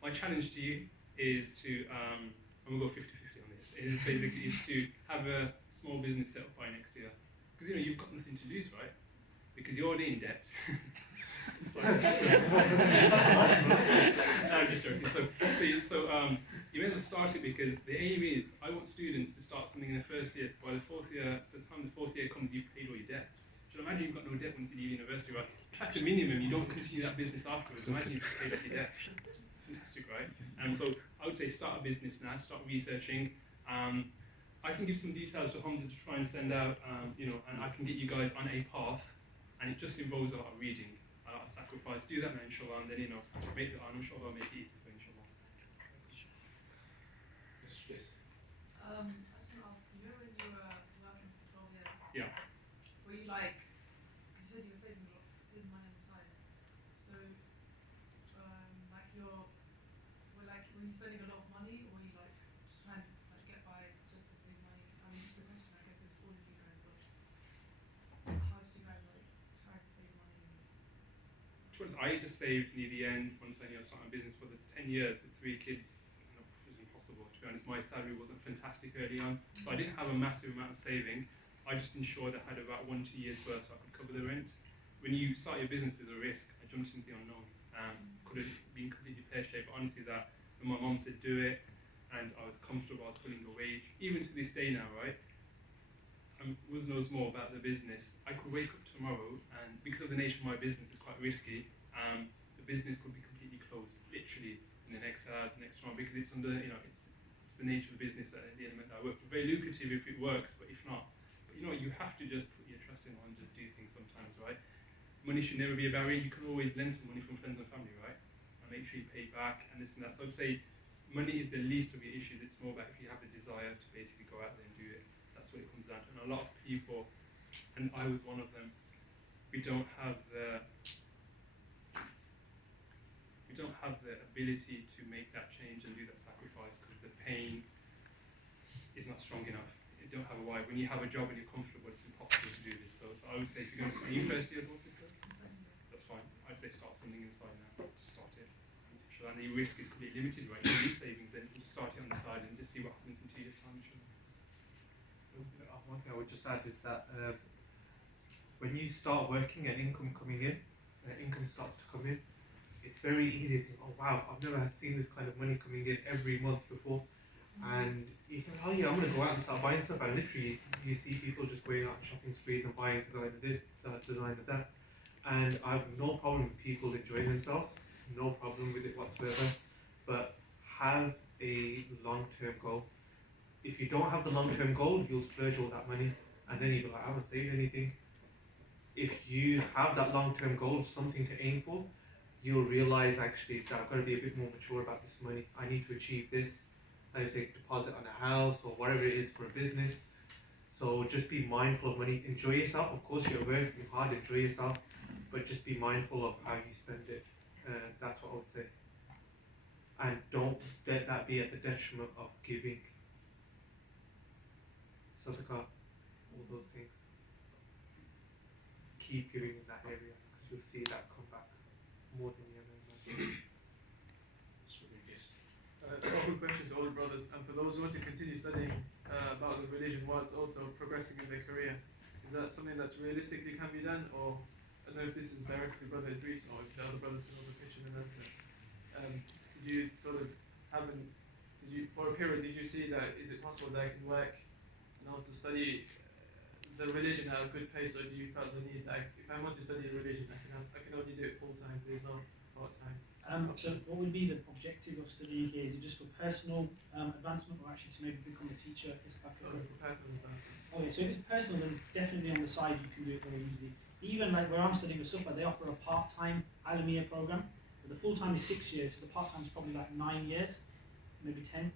My challenge to you is to. I'm gonna go 50-50 on this. Is basically is to have a small business set up by next year, because you know you've got nothing to lose, right? Because you're already in debt. I'm just joking. You may as well start it because the aim is I want students to start something in the first year. So by the fourth year, by the time the fourth year comes, you've paid all your debt. So imagine you've got no debt once you leave university, right? At a minimum, you don't continue that business afterwards. Imagine you've just paid off your debt. Fantastic, right? So I would say start a business now, start researching. I can give some details to Hamza to try and send out, and I can get you guys on a path, and it just involves a lot of reading, a lot of sacrifice. Do that now, inshallah, and then, make it on, inshallah, make it easy for inshallah. Yes. I was going to ask, when you were working for 12 years, Yeah. were you like, you said you were saving money on the side, so were you spending a lot of money, or were you like just trying to get by just to save money? I mean, the question I guess is for all of you guys, but how did you guys try to save money? I just saved near the end once I started my business for the 10 years with 3 kids. It was impossible, to be honest. My salary wasn't fantastic early on, so I didn't have a massive amount of saving. I just ensured I had about 1-2 years worth so I could cover the rent. When you start your business, there's a risk. I jumped into the unknown. Could have been completely pear-shaped, but honestly when my mom said do it, and I was comfortable, I was pulling a wage. Even to this day now, right? Was knows more about the business. I could wake up tomorrow, and because of the nature of my business, it's quite risky. The business could be completely closed, literally in the next hour, the next one, because it's under, it's the nature of the business that the element that I work. Very lucrative if it works, but if not, you have to just put your trust in and just do things sometimes, right? Money should never be a barrier. You can always lend some money from friends and family, right? And make sure you pay back and this and that. So I'd say money is the least of your issues. It's more about if you have the desire to basically go out there and do it. That's what it comes down to. And a lot of people, and I was one of them, we don't have the ability to make that change and do that sacrifice because the pain is not strong enough. You don't have a why. When you have a job and you're comfortable, it's impossible to do this. So I would say if you're going to start your first year as well, sister, that's fine. I'd say start something inside now. Just start it. And the risk is completely limited, right? You need savings, then you just start it on the side and just see what happens in 2 years' time. One thing I would just add is that when you start working and income starts to come in, it's very easy to think, oh wow, I've never seen this kind of money coming in every month before. And you can, oh yeah, I'm going to go out and start buying stuff. And literally, you see people just going out shopping sprees and buying designer this, designer that. And I have no problem with people enjoying themselves, no problem with it whatsoever. But have a long-term goal. If you don't have the long-term goal, you'll splurge all that money. And then you'll be like, I haven't saved anything. If you have that long-term goal, something to aim for, you'll realize actually that I've got to be a bit more mature about this money. I need to achieve this. I say deposit on a house or whatever it is for a business. So just be mindful of money. Enjoy yourself. Of course, you're working hard. Enjoy yourself, but just be mindful of how you spend it. That's what I would say. And don't let that be at the detriment of giving, sadaqah, all those things. Keep giving in that area because you'll see that come back more than you ever imagined. A couple of questions to all the brothers, and for those who want to continue studying about the religion whilst also progressing in their career, is that something that realistically can be done, or I don't know if this is directly Brother Idris or if the other brothers can also pitch in an answer. Did you sort of for a period, did you see that, is it possible that I can work and also study the religion at a good pace, or do you feel the need that if I want to study religion, I can only do it full time, there's no part time? So what would be the objective of studying here? Is it just for personal advancement or actually to maybe become a teacher? For personal advancement. Okay, so if it's personal, then definitely on the side you can do it very easily. Even like where I'm studying with Sufa, they offer a part-time Alamiya program. But the full-time is 6 years, so the part-time is probably like 9 years, maybe 10.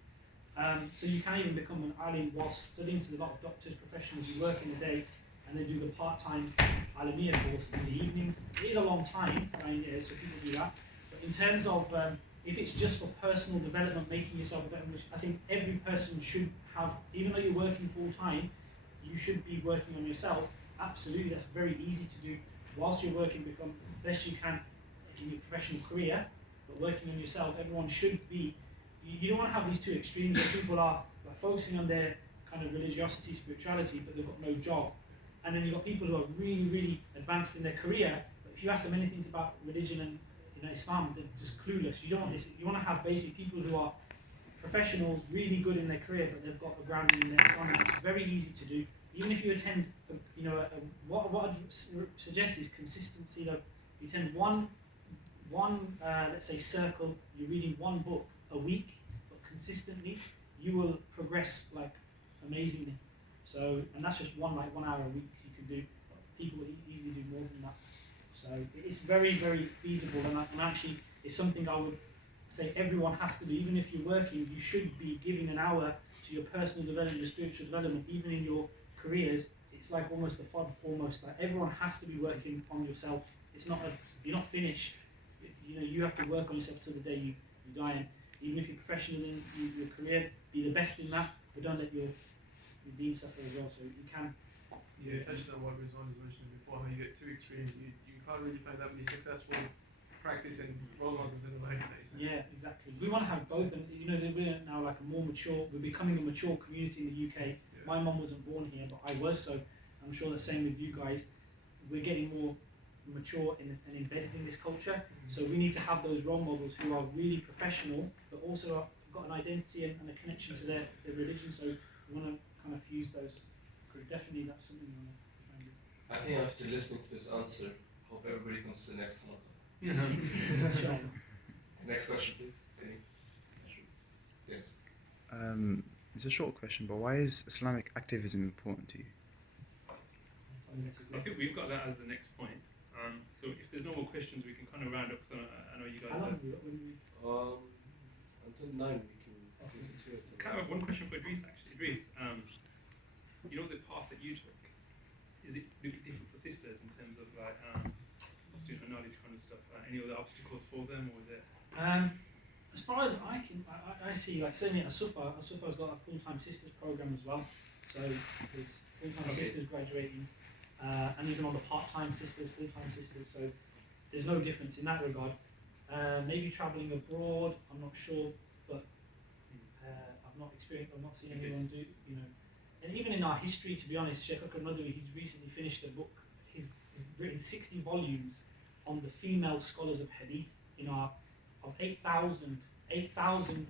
So you can even become an alim whilst studying. So a lot of doctors, professionals who work in the day and they do the part-time Alamiya course in the evenings. It is a long time, 9 years, so people do that. In terms of if it's just for personal development, making yourself better, I think every person should have, even though you're working full time, you should be working on yourself. Absolutely, that's very easy to do. Whilst you're working, become the best you can in your professional career, but working on yourself, everyone should be. You don't want to have these two extremes where people are like, focusing on their kind of religiosity, spirituality, but they've got no job. And then you've got people who are really, really advanced in their career, but if you ask them anything about religion and Islam, they're just clueless. You don't want this. You want to have basically people who are professionals, really good in their career, but they've got a grounding in their Islam. It's very easy to do. Even if you attend, what I'd suggest is consistency. You attend one let's say circle. You're reading one book a week, but consistently, you will progress like amazingly. So, and that's just one hour a week you can do. People will easily do more than that. So it's very, very feasible, and actually it's something I would say everyone has to do. Even if you're working, you should be giving an hour to your personal development, your spiritual development, even in your careers. It's like almost a fun, almost like everyone has to be working on yourself. It's not you're not finished. You have to work on yourself till the day you die. And even if you're professional in your career, be the best in that, but don't let your deen suffer as well. So you can. You touched on what Rizwan was mentioning before, how you get two extremes. You can't really find that many successful practicing role models in the workplace. Yeah, exactly. We want to have both, and we're now like a more mature. We're becoming a mature community in the UK. Yeah. My mum wasn't born here, but I was, so I'm sure the same with you guys. We're getting more mature and embedded in this culture. So we need to have those role models who are really professional, but also have got an identity and a connection to their religion. So we want to kind of fuse those. So definitely that's something we want to try and do. I think after listening to this answer, hope everybody comes to the next halakha. Sure. Next question, please. Yes. It's a short question, but why is Islamic activism important to you? So I think we've got that as the next point. So if there's no more questions, we can kind of round up. Because I know you guys. How long have we got? Until 9 we can. Kind of one question for Idris actually. Idris, the path that you took, is it really different for sisters in terms of like student knowledge kind of stuff? Any other obstacles for them, or is it? As far as I see, like certainly at Asufa's got a full-time sisters program as well. So there's full-time sisters graduating, and even on the part-time sisters, full-time sisters. So there's no difference in that regard. Maybe traveling abroad, I'm not sure, but I've not seen anyone do. And even in our history, to be honest, Sheikh Akram Nadwi, he's recently finished a book. He's written 60 volumes on the female scholars of hadith of 8,000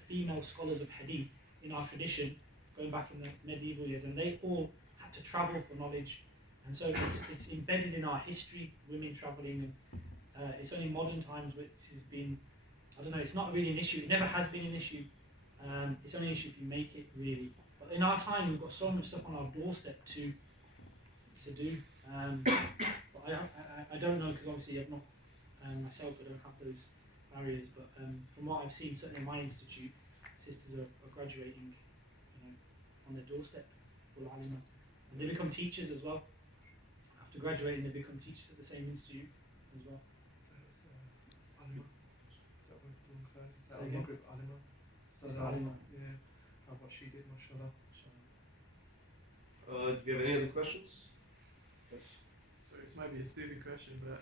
female scholars of hadith in our tradition, going back in the medieval years, and they all had to travel for knowledge, and so it's embedded in our history. Women traveling, and it's only modern times which has been, I don't know. It's not really an issue. It never has been an issue. It's only an issue if you make it really. But in our time, we've got so much stuff on our doorstep to do. But I don't know, because obviously I've not myself. I don't have those barriers. But from what I've seen, certainly in my institute, sisters are graduating, on their doorstep, full alimas, and they become teachers as well. After graduating, they become teachers at the same institute as well. Yeah, what she did, mashallah. Do you have any other questions? Yes. So this might be a stupid question, but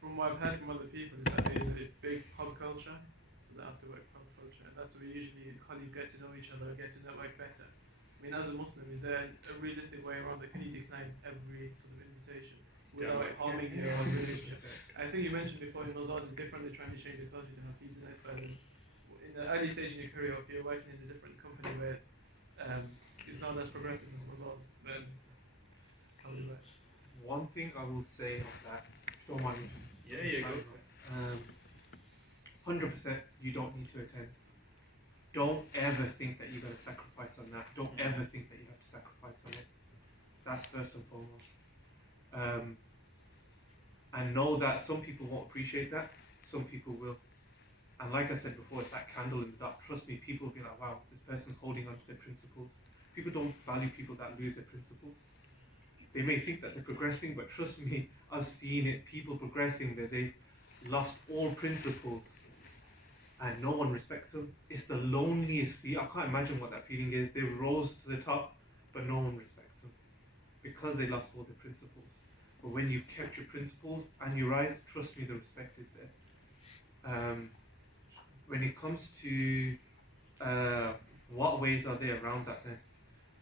from what I've heard from other people, is that there is a big pub culture, so the after-work pub culture, and that's where usually colleagues get to know each other, get to network better. I mean, as a Muslim, is there a realistic way around that? Can you decline every sort of invitation without harming your own relationship? I think you mentioned before in Mazars is different, they're trying to change the culture to have these and experts. In the early stage in your career, if you're working in a different company where it's not as progressive as Mazars, then how do you work? One thing I will say on that, if you don't mind me just Go. 100% you don't need to attend. Don't ever think that you're going to sacrifice on that. Don't ever think that you have to sacrifice on it. That's first and foremost. And know that some people won't appreciate that, some people will. And like I said before, it's that candle in the dark. Trust me, people will be like, wow, this person's holding on to their principles. People don't value people that lose their principles. They may think that they're progressing, but trust me, I've seen it, people progressing that they've lost all principles and no one respects them. It's the loneliest feeling. I can't imagine what that feeling is. They rose to the top, but no one respects them because they lost all their principles. But when you've kept your principles and you rise, trust me, the respect is there. When it comes to what ways are there around that then?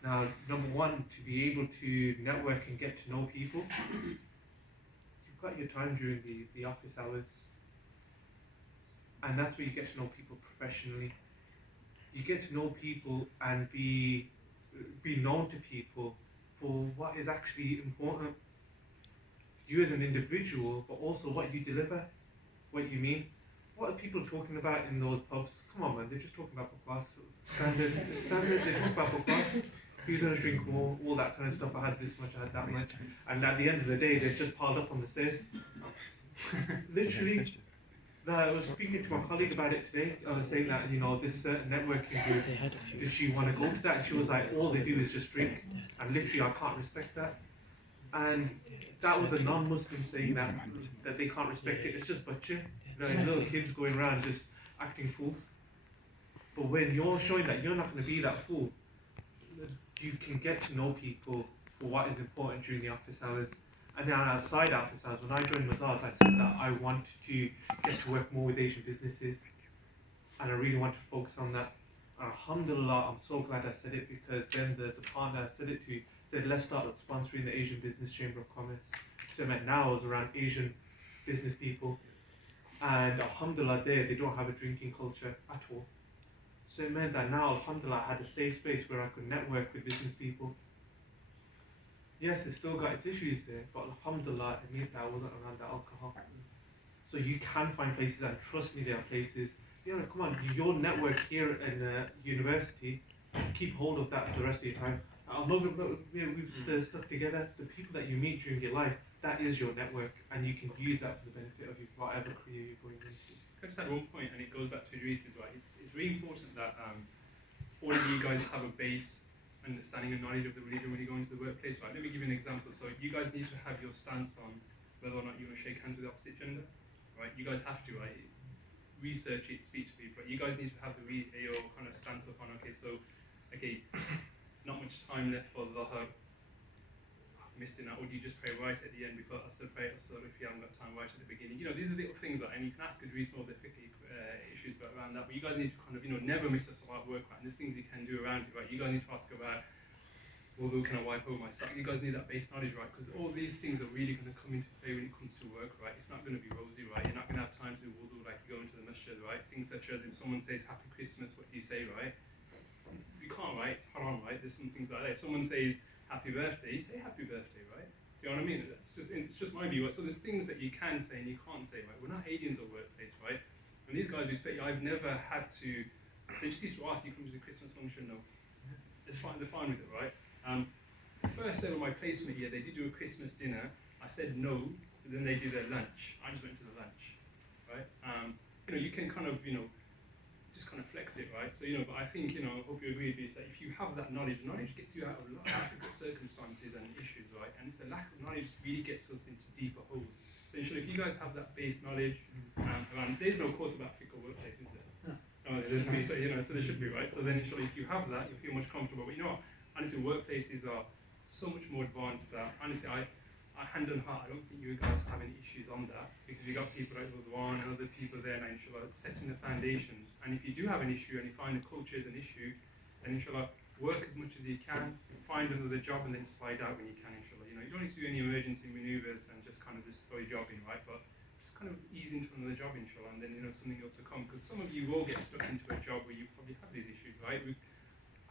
Now, number one, to be able to network and get to know people, got your time during the office hours, and that's where you get to know people professionally. You get to know people and be known to people for what is actually important. You as an individual, but also what you deliver, what you mean. What are people talking about in those pubs? Come on, man, they're just talking about podcast. Standard, they talk about podcast. Who's going to drink more? All that kind of stuff. I had this much, I had that much. And at the end of the day, they're just piled up on the stairs. Literally. I was speaking to my colleague about it today. I was saying that, you know, this certain networking group, did she want to go to that? And she was like, all they do is just drink. And literally, I can't respect that. And that was a non-Muslim saying that they can't respect it. It's just butcher. You know, little kids going around just acting fools. But when you're showing that you're not going to be that fool, you can get to know people for what is important during the office hours. And then outside office hours, when I joined Mazars, I said that I wanted to get to work more with Asian businesses. And I really wanted to focus on that. Alhamdulillah, I'm so glad I said it, because then the partner I said it to said, let's start sponsoring the Asian Business Chamber of Commerce. So I met now I was around Asian business people. And alhamdulillah, they don't have a drinking culture at all. So it meant that now, alhamdulillah, I had a safe space where I could network with business people. Yes, it's still got its issues there, but alhamdulillah, it meant that I wasn't around the alcohol. So you can find places, and trust me, there are places. You know, come on, your network here in university, keep hold of that for the rest of your time. We've stuck together. The people that you meet during your life, that is your network, and you can use that for the benefit of your whatever career you're going into. Can I just add one point, and it goes back to Idris's, right? It's really important that all of you guys have a base understanding and knowledge of the religion when you go into the workplace, right? Let me give you an example. So you guys need to have your stance on whether or not you want to shake hands with the opposite gender, right? You guys have to, right? Research it, speak to people. Right? You guys need to have your kind of stance up on, okay, not much time left for Dhuhr. Missed it now, or do you just pray right at the end before Asr pray Asr if you haven't got time right at the beginning? You know, these are little things, and you can ask Idris more of the issues around that, but you guys need to kind of, never miss a salat work, right? And there's things you can do around it, right? You guys need to ask about, although can I wipe over my sock? You guys need that base knowledge, right? Because all these things are really going to come into play when it comes to work, right? It's not going to be rosy, right? You're not going to have time to do wudu like you go into the masjid, right? Things such as if someone says Happy Christmas, what do you say, right? You can't, right? It's haram, right? There's some things like that. If someone says Happy Birthday, you say Happy Birthday, right? Do you know what I mean? It's just my view. Right? So there's things that you can say and you can't say, right? We're not aliens at workplace, right? And these guys respect you. I've never had to. They just used to ask you, come to the Christmas function? No. It's fine. They're fine with it, right? The first day of my placement year, they did do a Christmas dinner. I said no. So then they did their lunch. I just went to the lunch, right? You can kind of, just kind of flex it, right? So, but I think, I hope you agree with me, is that if you have that knowledge gets you out of a lot of difficult circumstances and issues, right? And it's the lack of knowledge really gets us into deeper holes. So, if you guys have that base knowledge, around, there's no course about fiqh workplace, is there? No, there's no, so there should be, right? So then, if you have that, you feel much comfortable. But honestly, workplaces are so much more advanced that, honestly, I hand on heart, I don't think you guys have any issues on that, because you got people like Ridwan and other people there now, inshallah, setting the foundations. And if you do have an issue and you find the culture is an issue, then inshallah, work as much as you can, find another job and then slide out when you can, inshallah. You don't need to do any emergency maneuvers and just kind of just throw your job in, right? But just kind of ease into another job, inshallah, and then something else will come. Because some of you will get stuck into a job where you probably have these issues, right?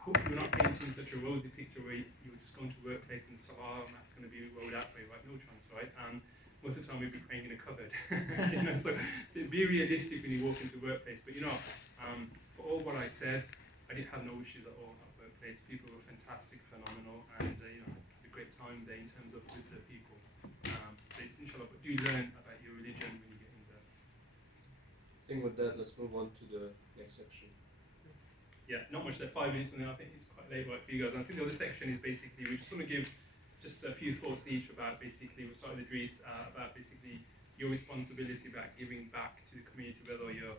Hopefully we're not painting such a rosy picture where you're just going to workplace and salah and that's going to be rolled out for you, right? No chance, right? Most of the time we'll be praying in a cupboard. So be realistic when you walk into the workplace. But for all what I said, I didn't have no issues at all at workplace. People were fantastic, phenomenal, and had a great time there in terms of with the people. So it's inshallah, but do learn about your religion when you get in there. I think with that, let's move on to the next section. Yeah, not much there, 5 minutes, and I think it's quite late right for you guys. And I think the other section is basically, we just want to give just a few thoughts each about basically, we'll start with Idris, about basically your responsibility about giving back to the community, whether you're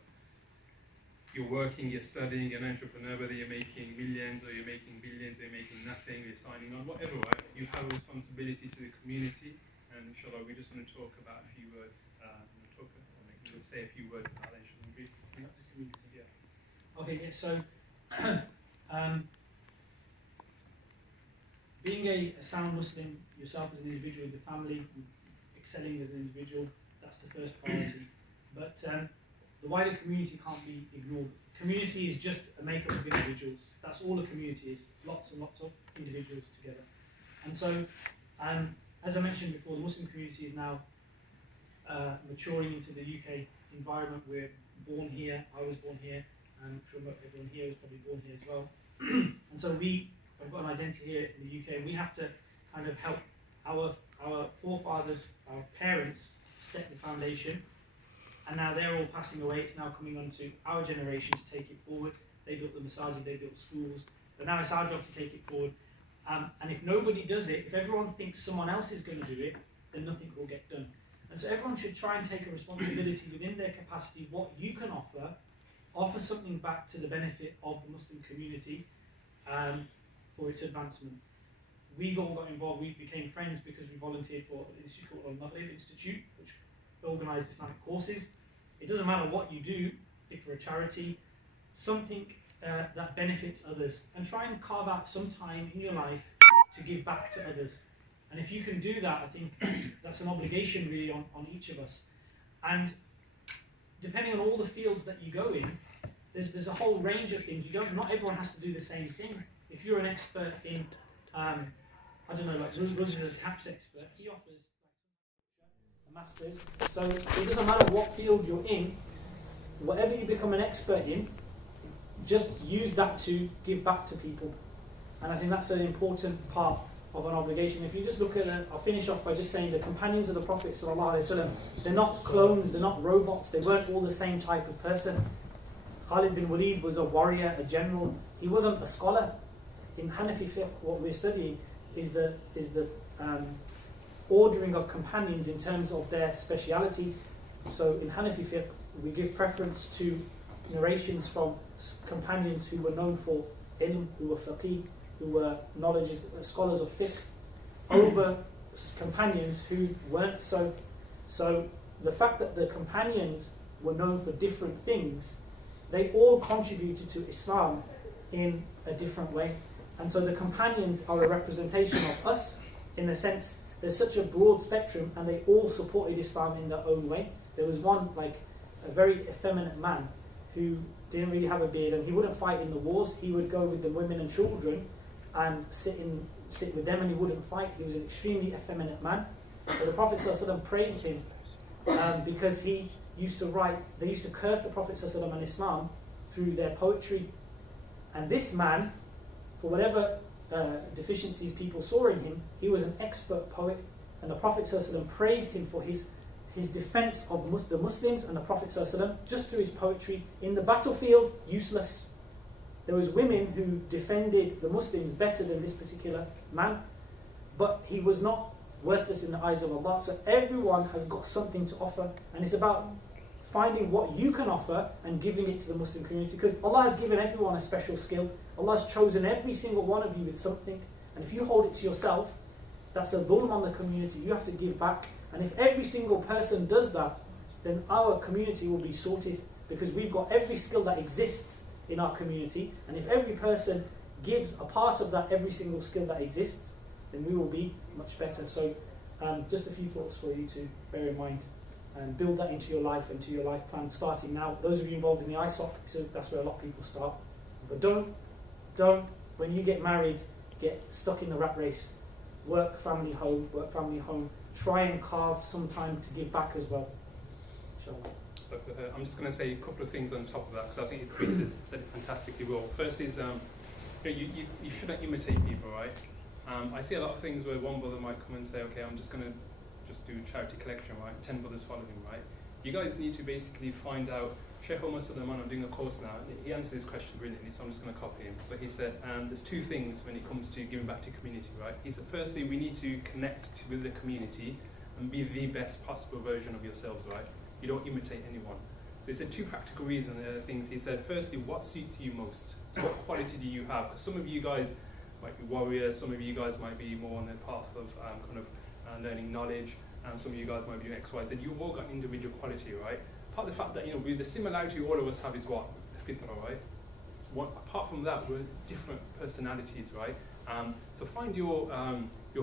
working, you're studying, you're an entrepreneur, whether you're making millions or you're making billions or you're making nothing, you're signing on, whatever, right? You have a responsibility to the community, and inshallah, we just want to talk about a few words, say a few words about that, inshallah. Idris, that's the community, yeah. Okay, yeah, so being a sound Muslim, yourself as an individual, the family, excelling as an individual. That's the first priority. But the wider community can't be ignored. Community is just a makeup of individuals. That's all a community is. Lots and lots of individuals together. And so, as I mentioned before, the Muslim community is now maturing into the UK environment. We're born here. I was born here. I'm sure everyone here was probably born here as well. And so we have got an identity here in the UK. We have to kind of help our forefathers, our parents, set the foundation. And now they're all passing away. It's now coming on to our generation to take it forward. They built the masajid, they built schools. But now it's our job to take it forward. And if nobody does it, if everyone thinks someone else is going to do it, then nothing will get done. And so everyone should try and take a responsibility within their capacity, what you can offer something back to the benefit of the Muslim community for its advancement. We all got involved, we became friends because we volunteered for an institute called Al-Maghrib Institute, which organised Islamic courses. It doesn't matter what you do, if you're a charity, something that benefits others, and try and carve out some time in your life to give back to others. And if you can do that, I think that's an obligation really on each of us. And depending on all the fields that you go in, there's a whole range of things. Not everyone has to do the same thing. If you're an expert in, I don't know, like Ruz is a tax expert, he offers a master's. So it doesn't matter what field you're in, whatever you become an expert in, just use that to give back to people. And I think that's an important part of an obligation. If you just look at I'll finish off by just saying the companions of the Prophet ﷺ, they're not clones, they're not robots, they weren't all the same type of person. Khalid bin Walid was a warrior, a general. He wasn't a scholar. In Hanafi fiqh, what we're studying is the ordering of companions in terms of their speciality. So in Hanafi fiqh, we give preference to narrations from companions who were known for ilm, who were faqih, who were scholars of fiqh, over companions who weren't so. So the fact that the companions were known for different things, they all contributed to Islam in a different way. And so the companions are a representation of us in the sense there's such a broad spectrum and they all supported Islam in their own way. There was one, like a very effeminate man who didn't really have a beard, and he wouldn't fight in the wars. He would go with the women and children and sit with them, and he wouldn't fight. He was an extremely effeminate man. But the Prophet ﷺ praised him because he used to write. They used to curse the Prophet ﷺ and Islam through their poetry. And this man, for whatever deficiencies people saw in him, he was an expert poet, and the Prophet ﷺ praised him for his defense of the Muslims and the Prophet ﷺ just through his poetry. In the battlefield, useless. There was women who defended the Muslims better than this particular man, but he was not worthless in the eyes of Allah. So everyone has got something to offer, and it's about finding what you can offer and giving it to the Muslim community, because Allah has given everyone a special skill. Allah has chosen every single one of you with something, and if you hold it to yourself, that's a dhulm on the community. You have to give back. And if every single person does that, then our community will be sorted, because we've got every skill that exists in our community, and if every person gives a part of that, every single skill that exists, then we will be much better. So just a few thoughts for you to bear in mind and build that into your life and to your life plan starting now. Those of you involved in the ISoc, so that's where a lot of people start. But don't, when you get married, get stuck in the rat race. Work, family, home, work, family, home. Try and carve some time to give back as well. Inshallah. So I'm just going to say a couple of things on top of that, because I think Chris has said it fantastically well. First is, you shouldn't imitate people, right? I see a lot of things where one brother might come and say, okay, I'm just going to do charity collection, right? 10 brothers following, right? You guys need to basically find out. Sheikh Omar Sulaiman, I'm doing a course now, he answered this question brilliantly, so I'm just going to copy him. So he said, there's two things when it comes to giving back to community, right? He said, firstly, we need to connect with the community and be the best possible version of yourselves, right? You don't imitate anyone. So he said two practical things. He said, firstly, what suits you most? So what quality do you have? Because some of you guys might be warriors, some of you guys might be more on the path of learning knowledge, and some of you guys might be doing X, Y, Z. You've all got individual quality, right? Part of the fact that, with the similarity all of us have is what? The fitrah, right? So apart from that, we're different personalities, right? So find your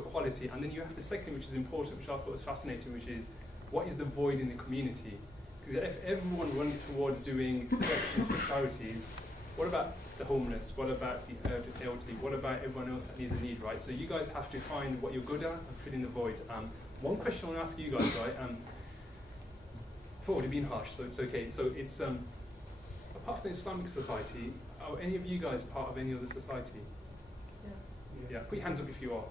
quality, and then you have the second, which is important, which I thought was fascinating, which is what is the void in the community? Because if everyone runs towards doing collections for charities, what about the homeless? What about the elderly? What about everyone else that needs a need, right? So you guys have to find what you're good at and fill in the void. One question I want to ask you guys, right? I thought it would have been harsh, so it's okay. So it's apart from the Islamic society, are any of you guys part of any other society? Yes. Yeah, put your hands up if you are.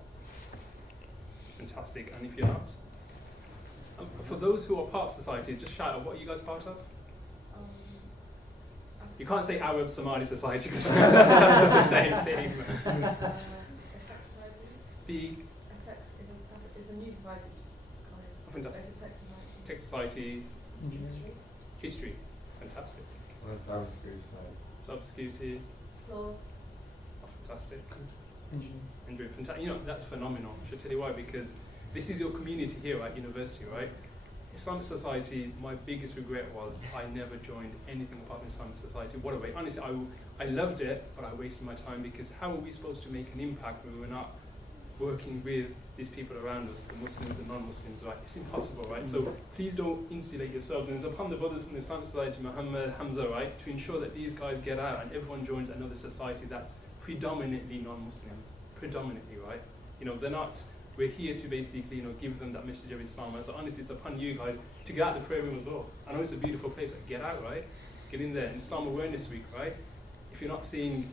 Fantastic. And if you're not? For those who are part of society, just shout out, what are you guys part of? You can't say Arab Somali society because it's the same thing. The It's a new society. It's just kind of fantastic. basic tech society. Tech society, History. history. Fantastic. Cybersecurity. Law. Oh, fantastic. Engineering. Fantastic. You know, that's phenomenal. I should tell you why, because this is your community here at university, right? Islamic society, my biggest regret was I never joined anything apart from Islamic society. What a way. Honestly, I loved it, but I wasted my time, because how are we supposed to make an impact when we're not working with these people around us, the Muslims and non-Muslims, right? It's impossible, right? So please don't insulate yourselves. And it's upon the brothers from the Islamic Society, Muhammad, Hamza, right, to ensure that these guys get out and everyone joins another society that's predominantly non-Muslims. Predominantly, right? You know, they're not, we're here to basically, you know, give them that message of Islam. And so honestly, it's upon you guys to get out the prayer room as well. I know it's a beautiful place, but get out, right? Get in there. And Islam Awareness Week, right? If you're not seeing,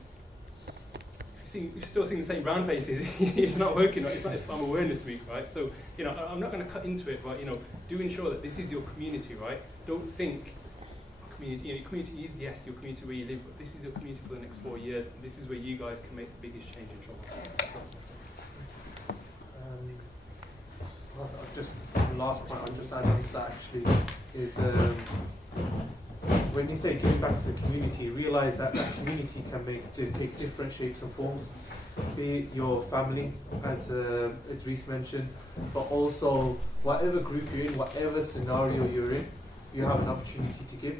you're still seeing the same brown faces, it's not working, right? It's not Islam Awareness Week, right? So, you know, I'm not going to cut into it, but, you know, do ensure that this is your community, right? Don't think community, you know, your community is, yes, your community where you live, but this is your community for the next 4 years, and this is where you guys can make the biggest change in trouble. So. Just the last point I'll just add on to that actually is when you say giving back to the community, realise that that community can take different shapes and forms, be it your family, as Idris mentioned, but also whatever group you're in, whatever scenario you're in, you have an opportunity to give.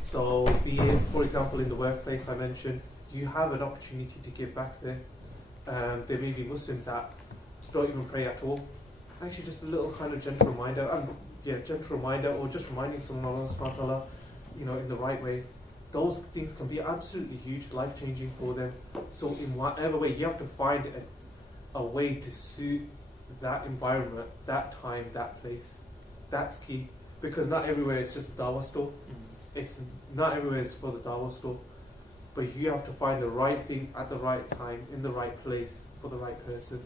So be it, for example, in the workplace I mentioned, you have an opportunity to give back there. There may be Muslims that don't even pray at all. Actually, just a little kind of gentle reminder, or just reminding someone of Allah subhanahu wa ta'ala, you know, in the right way. Those things can be absolutely huge, life-changing for them. So in whatever way, you have to find a way to suit that environment, that time, that place. That's key. Because not everywhere is just a dawah store. It's not everywhere is for the dawah store. But you have to find the right thing at the right time, in the right place, for the right person.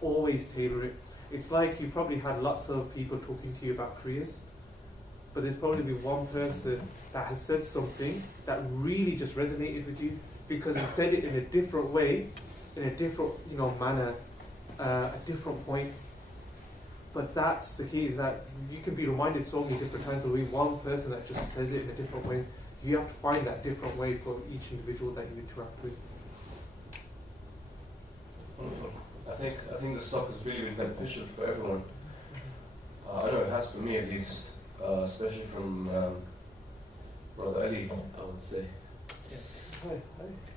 Always tailor it. It's like you probably had lots of people talking to you about careers, but there's probably been one person that has said something that really just resonated with you because he said it in a different way, in a different, you know, manner, a different point. But that's the key, is that you can be reminded so many different times. There'll be one person that just says it in a different way. You have to find that different way for each individual that you interact with. Wonderful. I think the stock has really been beneficial for everyone. I know it has for me at least, especially from Brother Ali, I would say. Yes. Hi.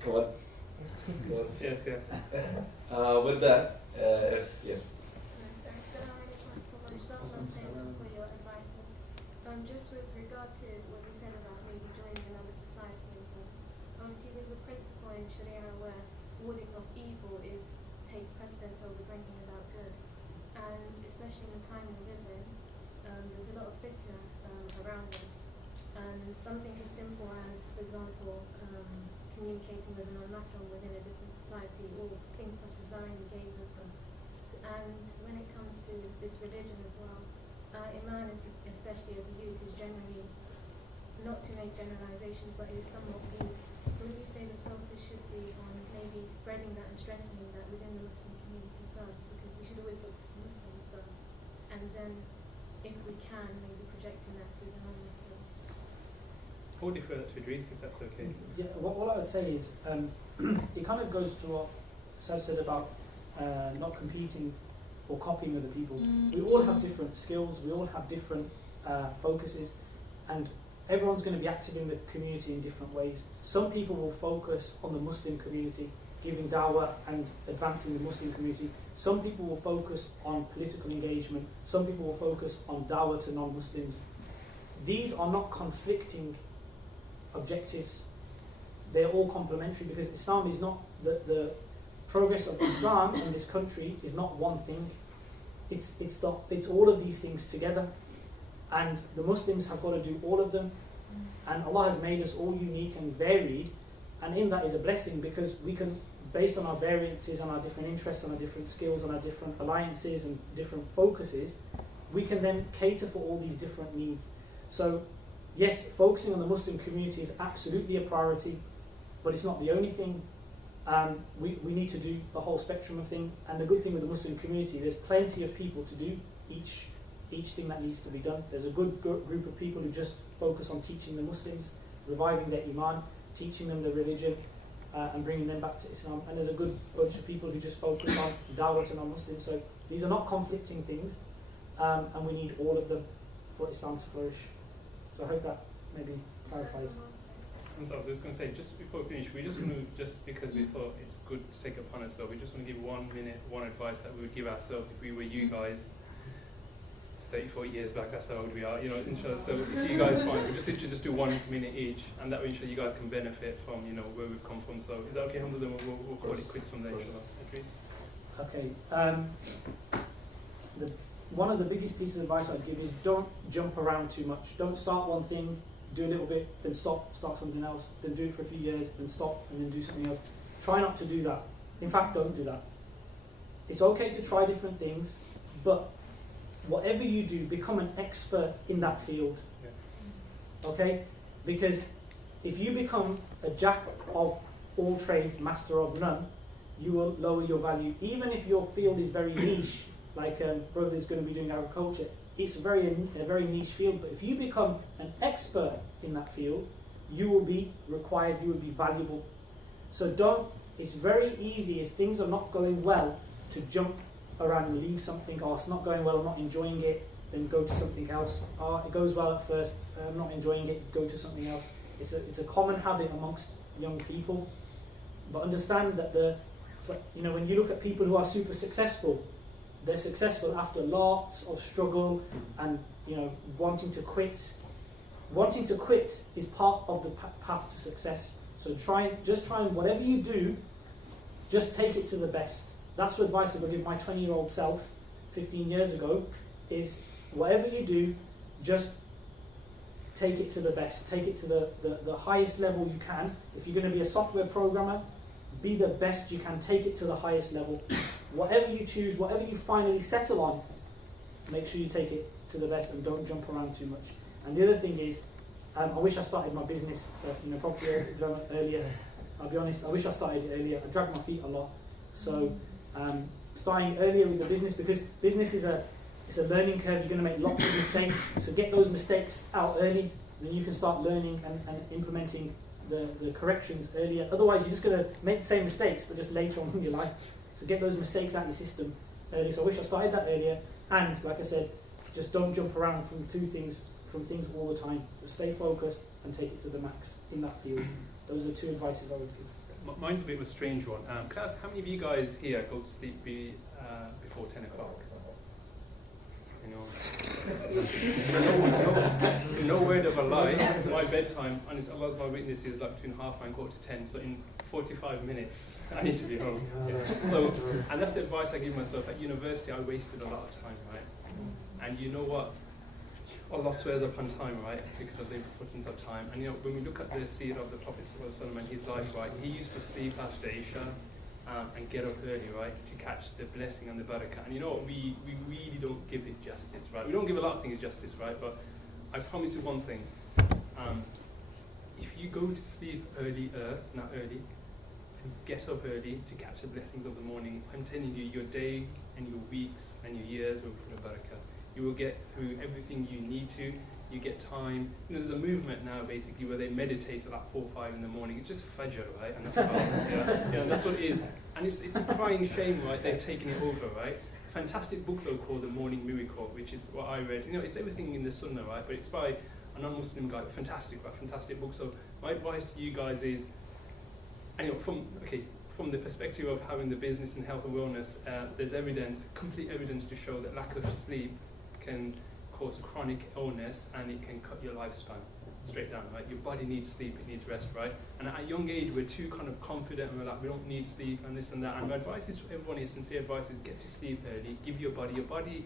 Come on. Come on. Yes. With that, yes. For your advices. Just with regard to what you said about maybe joining another society and things, obviously there's a principle in Sharia where warding off evil takes precedence over bringing about good, and especially in the time we live in, there's a lot of fitna around us, and something as simple as, for example, communicating with an unnatural within a different society, or things such as varying engagements. And when it comes to this religion as well, Iman, especially as a youth, is generally, not to make generalizations, but it is somewhat viewed. So would you say the focus should be on maybe spreading that and strengthening that within the Muslim community first, because we should always look to the Muslims first, and then, if we can, maybe projecting that to the non-Muslims? I would defer that to Idris, if that's okay. Yeah, what I would say is, it kind of goes to what Sav said about not competing or copying other people. We all have different skills, we all have different focuses, and everyone's going to be active in the community in different ways. Some people will focus on the Muslim community, giving dawah and advancing the Muslim community. Some people will focus on political engagement. Some people will focus on dawah to non-Muslims. These are not conflicting objectives. They're all complementary, because Islam is not the progress of Islam in this country is not one thing. It's all of these things together, and the Muslims have got to do all of them. And Allah has made us all unique and varied, and in that is a blessing, because we can, based on our variances and our different interests and our different skills and our different alliances and different focuses, we can then cater for all these different needs. So yes, focusing on the Muslim community is absolutely a priority, but it's not the only thing. We need to do the whole spectrum of things, and the good thing with the Muslim community, there's plenty of people to do each thing that needs to be done. There's a good group of people who just focus on teaching the Muslims, reviving their iman, teaching them the religion, and bringing them back to Islam. And there's a good bunch of people who just focus on dawah to non-Muslims. So these are not conflicting things, and we need all of them for Islam to flourish. So I hope that maybe clarifies. I was just going to say, just before we finish, we just want to, just because we thought it's good to take it upon ourselves, we just want to give 1 minute, one advice that we would give ourselves if we were you guys 34 years back. That's how old we are, you know, inshallah. So if you guys find, we'll just literally just do 1 minute each, and that way inshallah you guys can benefit from, you know, where we've come from. So is that okay, Hamdulillah? We'll call it quits from there, inshallah. Idris? Okay. One of the biggest pieces of advice I'd give is don't jump around too much. Don't start one thing, do a little bit, then stop, start something else, then do it for a few years, then stop, and then do something else. Try not to do that. In fact, don't do that. It's okay to try different things, but whatever you do, become an expert in that field. Yeah. Okay? Because if you become a jack of all trades, master of none, you will lower your value. Even if your field is very niche, like brother is going to be doing agriculture, it's a very niche field, but if you become an expert in that field, you will be required, you will be valuable. So it's very easy, as things are not going well, to jump around and leave something. Oh, it's not going well, I'm not enjoying it, then go to something else. Oh, it goes well at first, I'm not enjoying it, go to something else. It's a common habit amongst young people. But understand that when you look at people who are super successful, they're successful after lots of struggle and wanting to quit. Wanting to quit is part of the path to success. So try and whatever you do, just take it to the best. That's the advice I would give my 20-year-old self 15 years ago, is whatever you do, just take it to the best. Take it to the highest level you can. If you're going to be a software programmer, be the best you can. Take it to the highest level. Whatever you choose, whatever you finally settle on, make sure you take it to the best and don't jump around too much. And the other thing is, I wish I started my business properly earlier. I'll be honest, I wish I started it earlier. I dragged my feet a lot. So starting earlier with the business, because business is a learning curve. You're going to make lots of mistakes. So get those mistakes out early, then you can start learning and implementing the corrections earlier. Otherwise, you're just going to make the same mistakes, but just later on in your life. So get those mistakes out of your system early. So I wish I started that earlier. And like I said, just don't jump around from things all the time. Just stay focused and take it to the max in that field. Those are the two advices I would give. Mine's a bit of a strange one. Can I ask how many of you guys here go to sleep before 10 o'clock? No word of a lie. My bedtime, and Allah's my witness, is like between 9:30 and 9:45. So in 45 minutes, I need to be home. Yeah. So, and that's the advice I give myself. At university, I wasted a lot of time, right? And you know what? Allah swears upon time, right? Because of the importance of time. And when we look at the seerah of the Prophet ﷺ, his life, right? He used to sleep after Isha and get up early, right? To catch the blessing and the barakah. And you know what? We really don't give it justice, right? We don't give a lot of things justice, right? But I promise you one thing. If you go to sleep not early, and get up early to catch the blessings of the morning, I'm telling you, your day and your weeks and your years will be full of barakah. You will get through everything you need to. You get time. There's a movement now, basically, where they meditate at like 4 or 5 in the morning. It's just fajr, right? And that's that's what it is. And it's a crying shame, right? They've taken it over, right? Fantastic book, though, called The Morning Miracle, which is what I read. It's everything in the Sunnah, right? But it's by a non-Muslim guy, fantastic book. So my advice to you guys is, and from the perspective of having the business in health and wellness, there's complete evidence to show that lack of sleep can cause a chronic illness and it can cut your lifespan straight down, right? Your body needs sleep, it needs rest, right? And at a young age, we're too kind of confident and we're like, we don't need sleep and this and that. And my advice is to everyone, is sincere advice, is get to sleep early, give your body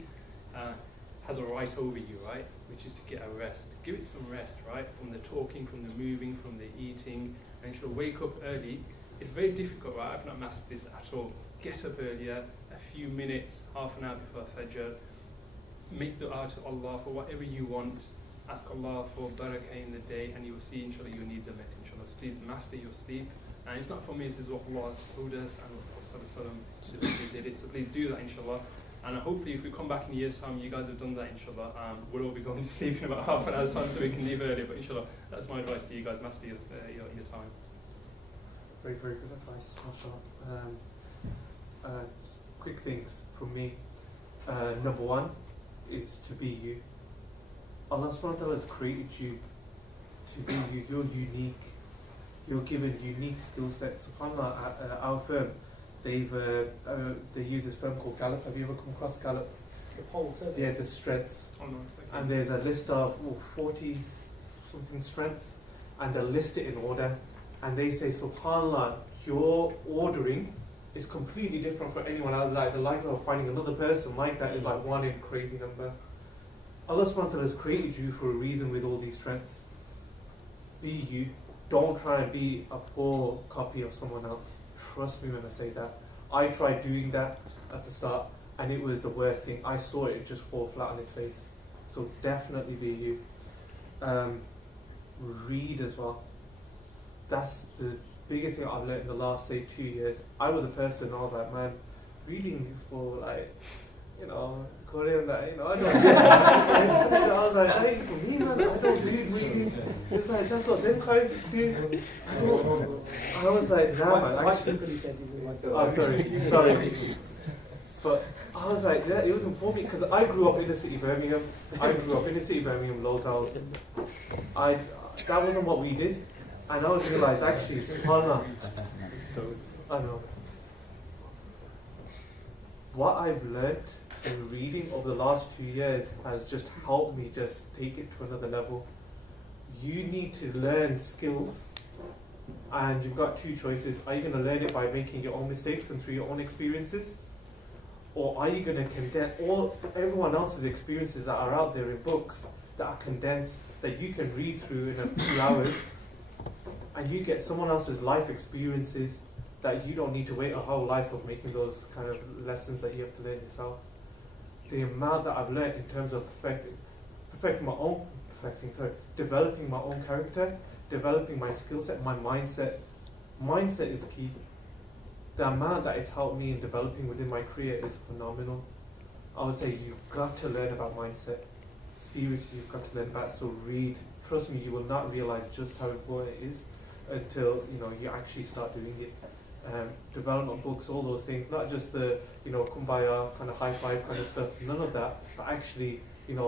has a right over you, right? Which is to get a rest. Give it some rest, right? From the talking, from the moving, from the eating, and she'll wake up early. It's very difficult, right? I've not mastered this at all. Get up earlier, a few minutes, half an hour before Fajr. Make dua to Allah for whatever you want. Ask Allah for barakah in the day, and you will see, inshallah, your needs are met, inshallah. So please master your sleep. And it's not for me, this is what Allah has told us, and what Prophet did it. So please do that, inshallah. And hopefully, if we come back in a year's time, you guys have done that, inshallah. We'll all be going to sleep in about half an hour's time, so we can leave early. But inshallah, that's my advice to you guys, master your time. Very, very good advice, mashallah. Quick things from me. Number one is to be you. Allah subhanahu wa ta'ala has created you to be you. You're unique. You're given unique skill sets. SubhanAllah, our firm, they use this firm called Gallup. Have you ever come across Gallup? The poll says Yeah, the strengths. Oh, no, it's okay. And there's a list of 40 something strengths, and they'll list it in order. And they say, SubhanAllah, your ordering is completely different for anyone else. Like the likelihood of finding another person like that is like one in a crazy number. Allah subhanahu wa ta'ala has created you for a reason with all these strengths. Be you. Don't try and be a poor copy of someone else. Trust me when I say that. I tried doing that at the start, and it was the worst thing. I saw it just fall flat on its face. So definitely be you. Read as well. That's the biggest thing I've learned in the last, say, 2 years. I was a person, I was like, man, reading is for, like, Korean, that, I don't do that. I was like, that ain't for me, man. I don't read reading. It's like, that's what them guys do. I was like, nah, man. Actually, sorry. But I was like, yeah, it wasn't for me, because I grew up in the city of Birmingham. Lowe's House. That wasn't what we did. And I realised, actually, SubhanAllah, I know. What I've learnt in reading over the last 2 years has just helped me just take it to another level. You need to learn skills, and you've got two choices. Are you going to learn it by making your own mistakes and through your own experiences? Or are you going to condense everyone else's experiences that are out there in books that are condensed, that you can read through in a few hours, and you get someone else's life experiences that you don't need to wait a whole life of making those kind of lessons that you have to learn yourself. The amount that I've learned in terms of developing my own character, developing my skill set, my mindset. Mindset is key. The amount that it's helped me in developing within my career is phenomenal. I would say you've got to learn about mindset. Seriously, you've got to learn about it. So read. Trust me, you will not realize just how important it is until you actually start doing it. Development books, all those things, not just the kumbaya kind of high five kind of stuff, none of that, but actually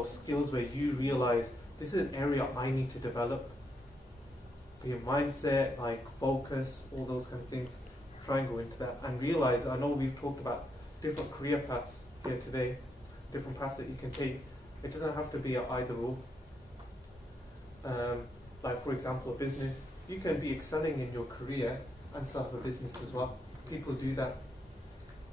skills where you realize this is an area I need to develop. Your mindset, like focus, all those kind of things. Try and go into that and realize, I know we've talked about different career paths here today, different paths that you can take. It doesn't have to be an either or. Like for example, a business, you can be excelling in your career and start a business as well. People do that.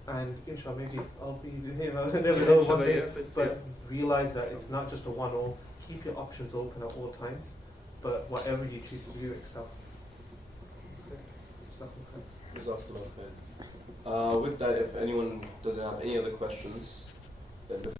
And inshallah, maybe I'll be, never know one day, but realize that it's not just a one-all. Keep your options open at all times, but whatever you choose to do, excel. With that, if anyone doesn't have any other questions, then